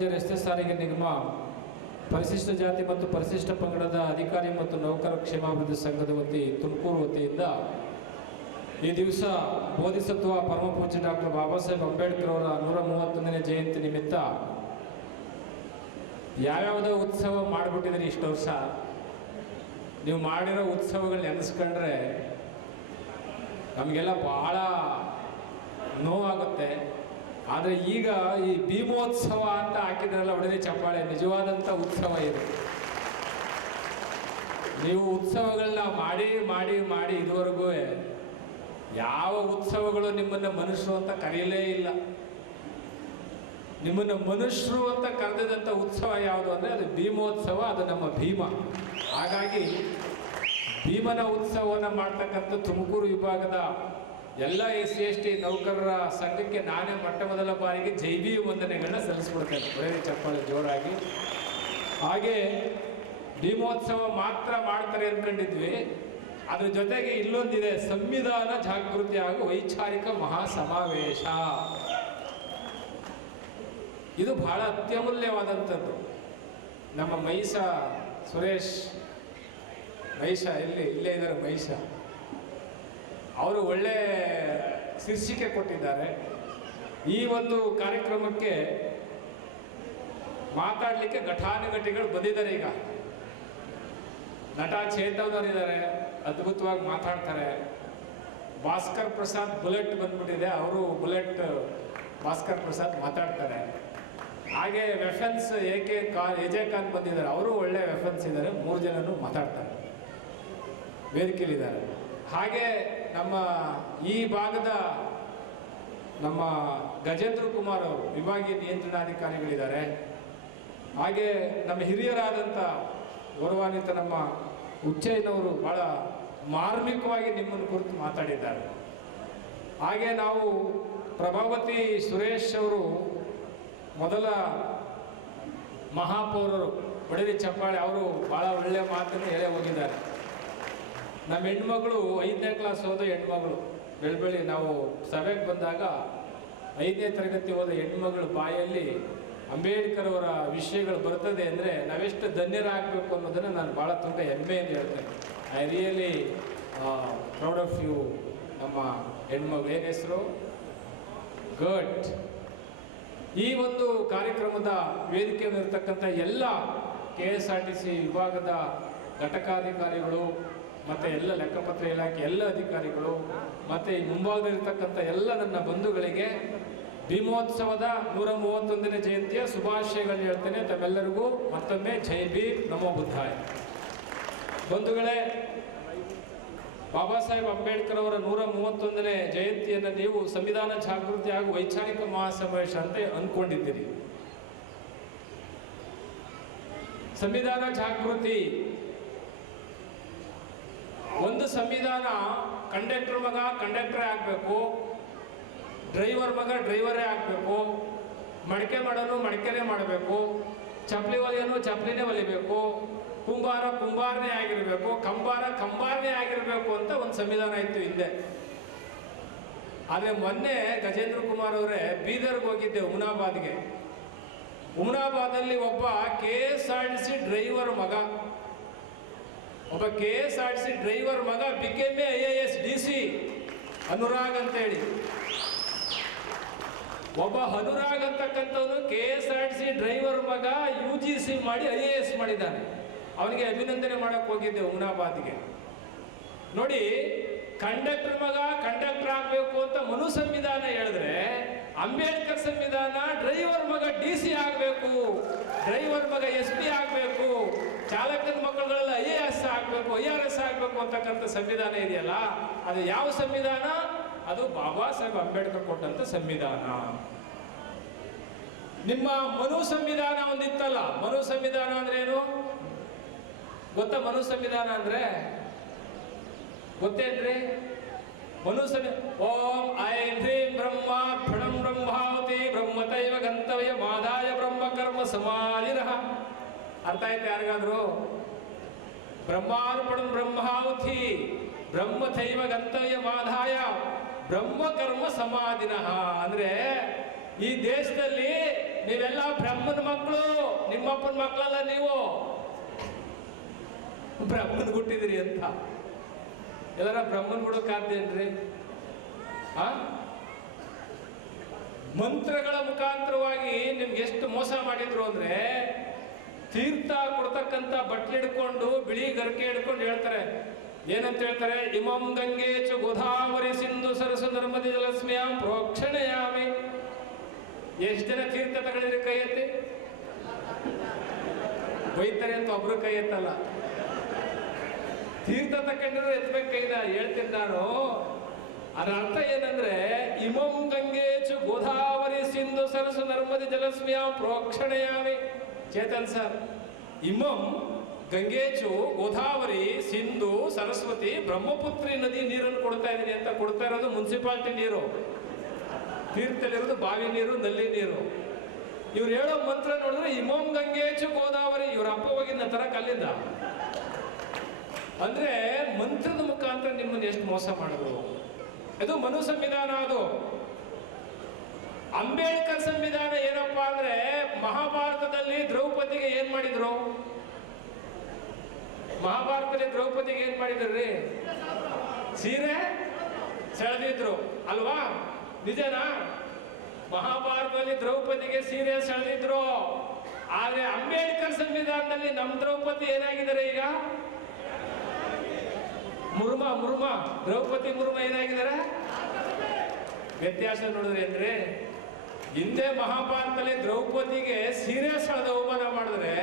ರಸ್ತೆ ಸಾರಿಗೆ ನಿಗಮ ಪರಿಶಿಷ್ಟ ಜಾತಿ ಮತ್ತು ಪರಿಶಿಷ್ಟ ಪಂಗಡದ ಅಧಿಕಾರಿ ಮತ್ತು ನೌಕರ ಕ್ಷೇಮಾಭಿವೃದ್ಧಿ ಸಂಘದ ತುಮಕೂರು ವತಿಯಿಂದ ಈ ದಿವಸ ಬೋಧಿಸತ್ವ ಪರಮಪೂಜ್ಯ ಡಾಕ್ಟರ್ ಬಾಬಾ ಸಾಹೇಬ್ ಅಂಬೇಡ್ಕರ್ ಅವರ 131ನೇ ಜಯಂತಿ ನಿಮಿತ್ತ ಯಾವ್ಯಾವುದೋ ಉತ್ಸವ ಮಾಡಿಬಿಟ್ಟಿದ್ರಿ ಇಷ್ಟು ವರ್ಷ. ನೀವು ಮಾಡಿರೋ ಉತ್ಸವಗಳು ನೆನೆಸ್ಕೊಂಡ್ರೆ ನಮಗೆಲ್ಲ ಭಾಳ ನೋವಾಗುತ್ತೆ. ಆದರೆ ಈಗ ಈ ಭೀಮೋತ್ಸವ ಅಂತ ಹಾಕಿದ್ರಲ್ಲ, ಒಡನೆ ಚಪ್ಪಾಳೆ, ನಿಜವಾದಂಥ ಉತ್ಸವ ಇದು. ನೀವು ಉತ್ಸವಗಳನ್ನ ಮಾಡಿ ಮಾಡಿ ಮಾಡಿ ಇದುವರೆಗೂ ಯಾವ ಉತ್ಸವಗಳು ನಿಮ್ಮನ್ನು ಮನುಷ್ಯರು ಅಂತ ಕರೆಯಲೇ ಇಲ್ಲ. ನಿಮ್ಮನ್ನು ಮನುಷ್ಯರು ಅಂತ ಕರೆದಂಥ ಉತ್ಸವ ಯಾವುದು ಅಂದರೆ ಅದು ಭೀಮೋತ್ಸವ, ಅದು ನಮ್ಮ ಭೀಮ. ಹಾಗಾಗಿ ಭೀಮನ ಉತ್ಸವವನ್ನು ಮಾಡ್ತಕ್ಕಂಥ ತುಮಕೂರು ವಿಭಾಗದ ಎಲ್ಲ SC/ST ನೌಕರರ ಸಂಘಕ್ಕೆ ನಾನೇ ಮೊದಲ ಬಾರಿಗೆ ಜೈಬಿ ವಂದನೆಗಳನ್ನ ಸಲ್ಲಿಸ್ಬಿಡ್ತೇನೆ. ಬರೀ ಚಪ್ಪಾಳೆ ಜೋರಾಗಿ. ಹಾಗೆ ಭೀಮೋತ್ಸವ ಮಾತ್ರ ಮಾಡ್ತಾರೆ ಅಂದ್ಕೊಂಡಿದ್ವಿ. ಅದ್ರ ಜೊತೆಗೆ ಇಲ್ಲೊಂದಿದೆ, ಸಂವಿಧಾನ ಜಾಗೃತಿ ಹಾಗೂ ವೈಚಾರಿಕ ಮಹಾಸಮಾವೇಶ. ಇದು ಬಹಳ ಅತ್ಯಮೂಲ್ಯವಾದಂಥದ್ದು. ನಮ್ಮ ಮಹಿಷ ಸುರೇಶ್, ಮಹಿಷ ಇಲ್ಲೇ ಇದ್ದಾರೆ, ಮಹಿಷ ಅವರು ಒಳ್ಳೆ ಶೀರ್ಷಿಕೆ ಕೊಟ್ಟಿದ್ದಾರೆ. ಈ ಒಂದು ಕಾರ್ಯಕ್ರಮಕ್ಕೆ ಮಾತಾಡಲಿಕ್ಕೆ ಘಟಾನುಘಟಿಗಳು ಬಂದಿದ್ದಾರೆ. ಈಗ ನಟ ಚೇತವ್ನವರಿದ್ದಾರೆ, ಅದ್ಭುತವಾಗಿ ಮಾತಾಡ್ತಾರೆ. ಭಾಸ್ಕರ್ ಪ್ರಸಾದ್ ಬುಲೆಟ್ ಬಂದ್ಬಿಟ್ಟಿದೆ, ಅವರು ಬುಲೆಟ್ ಭಾಸ್ಕರ್ ಪ್ರಸಾದ್ ಮಾತಾಡ್ತಾರೆ. ಹಾಗೆ ವೆಫನ್ಸ್ ಎಜೆ ಖಾನ್ ಬಂದಿದ್ದಾರೆ, ಅವರು ಒಳ್ಳೆ ವೆಫನ್ಸ್ ಇದ್ದಾರೆ, 3 ಜನನು ಮಾತಾಡ್ತಾರೆ, ವೇದಿಕೆಯಲ್ಲಿದ್ದಾರೆ. ಹಾಗೆ ನಮ್ಮ ಈ ಭಾಗದ ನಮ್ಮ ಗಜೇಂದ್ರ ಕುಮಾರ್ ಅವರು ವಿಭಾಗೀಯ ನಿಯಂತ್ರಣಾಧಿಕಾರಿಗಳಿದ್ದಾರೆ. ಹಾಗೆ ನಮ್ಮ ಹಿರಿಯರಾದಂಥ ಗೌರವಾನ್ವಿತ ನಮ್ಮ ಉಚ್ಚಯ್ಯನವರು ಭಾಳ ಮಾರ್ಮಿಕವಾಗಿ ನಿಮ್ಮನ್ನು ಕುರಿತು ಮಾತಾಡಿದ್ದಾರೆ. ಹಾಗೆ ನಾವು ಪ್ರಭಾವತಿ ಸುರೇಶ್ ಅವರು ಮೊದಲ ಮಹಾಪೌರರು, ಬಡವಿ ಚಪ್ಪಾಳೆ, ಅವರು ಭಾಳ ಒಳ್ಳೆಯ ಮಾತನ್ನು ಹೇಳೇ ಹೋಗಿದ್ದಾರೆ. ನಮ್ಮ ಹೆಣ್ಮಗಳು 5ನೇ ಕ್ಲಾಸ್ ಹೋದ ಹೆಣ್ಮಗಳು, ಬೆಳಬೆಳಿ ನಾವು ಸಭೆಗೆ ಬಂದಾಗ 5ನೇ ತರಗತಿ ಹೋದ ಹೆಣ್ಮಗಳು ಬಾಯಲ್ಲಿ ಅಂಬೇಡ್ಕರ್ ಅವರ ವಿಷಯಗಳು ಬರ್ತದೆ ಅಂದರೆ ನಾವೆಷ್ಟು ಧನ್ಯರಾಗಬೇಕು ಅನ್ನೋದನ್ನು ನಾನು ಭಾಳ ತುಂಬ ಹೆಮ್ಮೆಯಿಂದ ಹೇಳ್ತೇನೆ. I really proud of you. ನಮ್ಮ ಹೆಣ್ಮಗಳು ಏನು ಹೆಸರು? ಗುಡ್. ಈ ಒಂದು ಕಾರ್ಯಕ್ರಮದ ವೇದಿಕೆಯಲ್ಲಿರ್ತಕ್ಕಂಥ ಎಲ್ಲ KSRTC ವಿಭಾಗದ ಘಟಕಾಧಿಕಾರಿಗಳು ಮತ್ತು ಎಲ್ಲ ಲೆಕ್ಕಪತ್ರ ಇಲಾಖೆ ಎಲ್ಲ ಅಧಿಕಾರಿಗಳು ಮತ್ತು ಈ ಮುಂಭಾಗದಲ್ಲಿರ್ತಕ್ಕಂಥ ಎಲ್ಲ ನನ್ನ ಬಂಧುಗಳಿಗೆ ಭೀಮೋತ್ಸವದ 131ನೇ ಜಯಂತಿಯ ಶುಭಾಶಯಗಳನ್ನು ಹೇಳ್ತೇನೆ. ತಮ್ಮೆಲ್ಲರಿಗೂ ಮತ್ತೊಮ್ಮೆ ಜೈ ಭೀಮ್, ನಮೋ ಬುದ್ಧಾಯ. ಬಂಧುಗಳೇ, ಬಾಬಾ ಸಾಹೇಬ್ ಅಂಬೇಡ್ಕರ್ ಅವರ 131ನೇ ಜಯಂತಿಯನ್ನು ನೀವು ಸಂವಿಧಾನ ಜಾಗೃತಿ ಹಾಗೂ ವೈಚಾರಿಕ ಮಹಾಸಮಾವೇಶ ಅಂತ ಅಂದ್ಕೊಂಡಿದ್ದೀರಿ. ಸಂವಿಧಾನ ಜಾಗೃತಿ ಒಂದು ಸಂವಿಧಾನ, ಕಂಡಕ್ಟರ್ ಮಗ ಕಂಡಕ್ಟರೇ ಆಗಬೇಕು, ಡ್ರೈವರ್ ಮಗ ಡ್ರೈವರೇ ಆಗಬೇಕು, ಮಡಿಕೆ ಮಾಡೋನು ಮಡಿಕೆನೇ ಮಾಡಬೇಕು, ಚಪ್ಪಲಿ ಹೊಲಿಯೋನು ಚಪ್ಪಲಿನೇ ಹೊಲಿಬೇಕು, ಕುಂಬಾರ ಕುಂಬಾರನೇ ಆಗಿರಬೇಕು, ಕಂಬಾರ ಕಂಬಾರನೇ ಆಗಿರಬೇಕು ಅಂತ ಒಂದು ಸಂವಿಧಾನ ಇತ್ತು ಹಿಂದೆ. ಆದರೆ ಮೊನ್ನೆ ಗಜೇಂದ್ರ ಕುಮಾರ್ ಅವರೇ ಬೀದರ್ಗೆ ಹೋಗಿದ್ದೆ, ಹುಮನಾಬಾದ್ಗೆ. ಹುಮನಾಬಾದಲ್ಲಿ ಒಬ್ಬ KSRTC ಡ್ರೈವರ್ ಮಗ, ಬಿಕೆಎಂ IAS DC ಅನುರಾಗ್ ಅಂತ ಹೇಳಿ, ಒಬ್ಬ ಅನುರಾಗ್ ಅಂತಕ್ಕಂಥವನು KSRTC ಡ್ರೈವರ್ ಮಗ UGC ಮಾಡಿ IAS ಮಾಡಿದ್ದಾನೆ. ಅವನಿಗೆ ಅಭಿನಂದನೆ ಮಾಡಕ್ಕೆ ಹೋಗಿದ್ದೆ ಹುಮನಾಬಾದ್ಗೆ. ನೋಡಿ, ಕಂಡಕ್ಟರ್ ಮಗ ಕಂಡಕ್ಟರ್ ಆಗಬೇಕು ಅಂತ ಮನು ಸಂವಿಧಾನ ಹೇಳಿದ್ರೆ, ಅಂಬೇಡ್ಕರ್ ಸಂವಿಧಾನ ಡ್ರೈವರ್ ಮಗ DC ಆಗಬೇಕು, ಡ್ರೈವರ್ ಮಗ SP ಆಗಬೇಕು, ಚಾಲಕನ ಮಕ್ಕಳುಗಳೆಲ್ಲ IAS ಆಗಬೇಕು, IRS ಆಗಬೇಕು ಅಂತಕ್ಕಂಥ ಸಂವಿಧಾನ ಇದೆಯಲ್ಲ, ಅದು ಯಾವ ಸಂವಿಧಾನ? ಅದು ಬಾಬಾ ಸಾಹೇಬ್ ಅಂಬೇಡ್ಕರ್ ಕೊಟ್ಟಂತ ಸಂವಿಧಾನ. ನಿಮ್ಮ ಮನು ಸಂವಿಧಾನ ಒಂದಿತ್ತಲ್ಲ, ಮನು ಸಂವಿಧಾನ ಅಂದ್ರೆ ಏನು ಗೊತ್ತಾ? ಮನು ಸಂವಿಧಾನ ಅಂದ್ರೆ ಗೊತ್ತೇನ್ರಿ? ಓಂ ಐಂ ಹ್ರೀಂ ಬ್ರಹ್ಮಾರ್ಪಣಂ ಬ್ರಹ್ಮಾವತಿ ಬ್ರಹ್ಮತೈವ ಗಂತವ್ಯ ಮಾದಾಯ ಬ್ರಹ್ಮ ಕರ್ಮ ಸಮಾಧಿನಃ. ಅರ್ಥ ಆಯ್ತು ಯಾರಿಗಾದ್ರು? ಬ್ರಹ್ಮಾರ್ಪಣಂ ಬ್ರಹ್ಮಾವತಿ ಬ್ರಹ್ಮತೈವ ಗಂತವ್ಯ ಮಾದಾಯ ಬ್ರಹ್ಮ ಕರ್ಮ ಸಮಾಧಿನಃ ಅಂದ್ರೆ ಈ ದೇಶದಲ್ಲಿ ನೀವೆಲ್ಲ ಬ್ರಹ್ಮನ ಮಕ್ಕಳು, ನಿಮ್ಮಪ್ಪನ ಮಕ್ಕಳಲ್ಲ ನೀವು, ಬ್ರಹ್ಮನ್ ಹುಟ್ಟಿದಿರಿ ಅಂತ. ಎಲ್ಲರ ಬ್ರಹ್ಮನ್ ಬಿಡೋಕಾದ್ದೇನ್ರಿ? ಮಂತ್ರಗಳ ಮುಖಾಂತರವಾಗಿ ನಿಮ್ಗೆ ಎಷ್ಟು ಮೋಸ ಮಾಡಿದ್ರು ಅಂದ್ರೆ, ತೀರ್ಥ ಕೊಡ್ತಕ್ಕಂಥ ಬಟ್ಲು ಹಿಡ್ಕೊಂಡು ಬಿಳಿ ಗರ್ಕೆ ಹಿಡ್ಕೊಂಡು ಹೇಳ್ತಾರೆ, ಏನಂತ ಹೇಳ್ತಾರೆ? ಇಮಂ ಗಂಗೆ ಚ ಗೋದಾವರಿ ಸಿಂಧು ಸರಸ್ವ ನರ್ಮದೆ ಜಲಸ್ಮ್ಯಾಂ ಪ್ರೋಕ್ಷಣೆಯಾಮಿ. ಎಷ್ಟು ಜನ ತೀರ್ಥ ತಗೊಂಡಿದ್ರೆ ಕೈ ಎತ್ತಿ? ಬೈತಾರೆ ಅಂತ ಒಬ್ರು ಕೈ ಎತ್ತಲ್ಲ. ತೀರ್ಥ ತಗೊಂಡಿದ್ರೆ ಎತ್ಬೇಕು ಕೈನ. ಹೇಳ್ತೀನಿ ನಾನು, ಅದರ ಅರ್ಥ ಏನಂದ್ರೆ, ಇಮಂ ಗಂಗೆ ಚ ಗೋದಾವರಿ ಸಿಂಧು ಸರಸ್ವ ನರ್ಮದೆ ಜಲಸ್ಮ್ಯಾಂ ಪ್ರೋಕ್ಷಣೆಯಾಮಿ. ಚೇತನ್ ಸರ್, ಇಮಂ ಗಂಗೇಚು ಗೋದಾವರಿ ಸಿಂಧು ಸರಸ್ವತಿ ಬ್ರಹ್ಮಪುತ್ರಿ ನದಿ ನೀರನ್ನು ಕೊಡ್ತಾ ಇದೀನಿ ಅಂತ. ಕೊಡ್ತಾ ಇರೋದು ಮುನ್ಸಿಪಾಲಿಟಿ ನೀರು, ತೀರ್ಥದಲ್ಲಿರೋದು ಬಾವಿ ನೀರು, ನಲ್ಲಿ ನೀರು. ಇವ್ರು ಹೇಳೋ ಮಂತ್ರ ನೋಡಿದ್ರೆ ಇಮಂ ಗಂಗೇಚು ಗೋದಾವರಿ. ಇವ್ರ ಅಪ್ಪ ಹೋಗಿದ್ದ ತರ ಕಲ್ಲಿಂದ. ಅಂದ್ರೆ ಮಂತ್ರದ ಮುಖಾಂತರ ನಿಮ್ಮನ್ನು ಎಷ್ಟು ಮೋಸ ಮಾಡಿದ್ರು. ಇದು ಮನು ಸಂವಿಧಾನ. ಅದು ಅಂಬೇಡ್ಕರ್ ಸಂವಿಧಾನ ಏನಪ್ಪಾ ಅಂದ್ರೆ, ಮಹಾಭಾರತದಲ್ಲಿ ದ್ರೌಪದಿಗೆ ಏನ್ ಮಾಡಿದ್ರು? ಮಹಾಭಾರತದಲ್ಲಿ ದ್ರೌಪದಿಗೆ ಏನ್ ಮಾಡಿದ್ರಿ? ಸೀರೆ ಸೆಳೆದಿದ್ರು ಅಲ್ವಾ? ನಿಜನಾ? ಮಹಾಭಾರತದಲ್ಲಿ ದ್ರೌಪದಿಗೆ ಸೀರೆ ಸೆಳೆದಿದ್ರು. ಆದ್ರೆ ಅಂಬೇಡ್ಕರ್ ಸಂವಿಧಾನದಲ್ಲಿ ನಮ್ ದ್ರೌಪದಿ ಏನಾಗಿದ್ದಾರೆ ಈಗ? ಮುರ್ಮ ದ್ರೌಪದಿ ಮುರ್ಮ ಏನಾಗಿದ್ದಾರೆ? ವ್ಯತ್ಯಾಸ ನೋಡಿದ್ರಿ ಅಂದ್ರೆ, ಹಿಂದೆ ಮಹಾಭಾರತದಲ್ಲಿ ದ್ರೌಪದಿಗೆ ಸೀರೆ ಸೆಳೆದ ಅವಮಾನ ಮಾಡಿದ್ರೆ,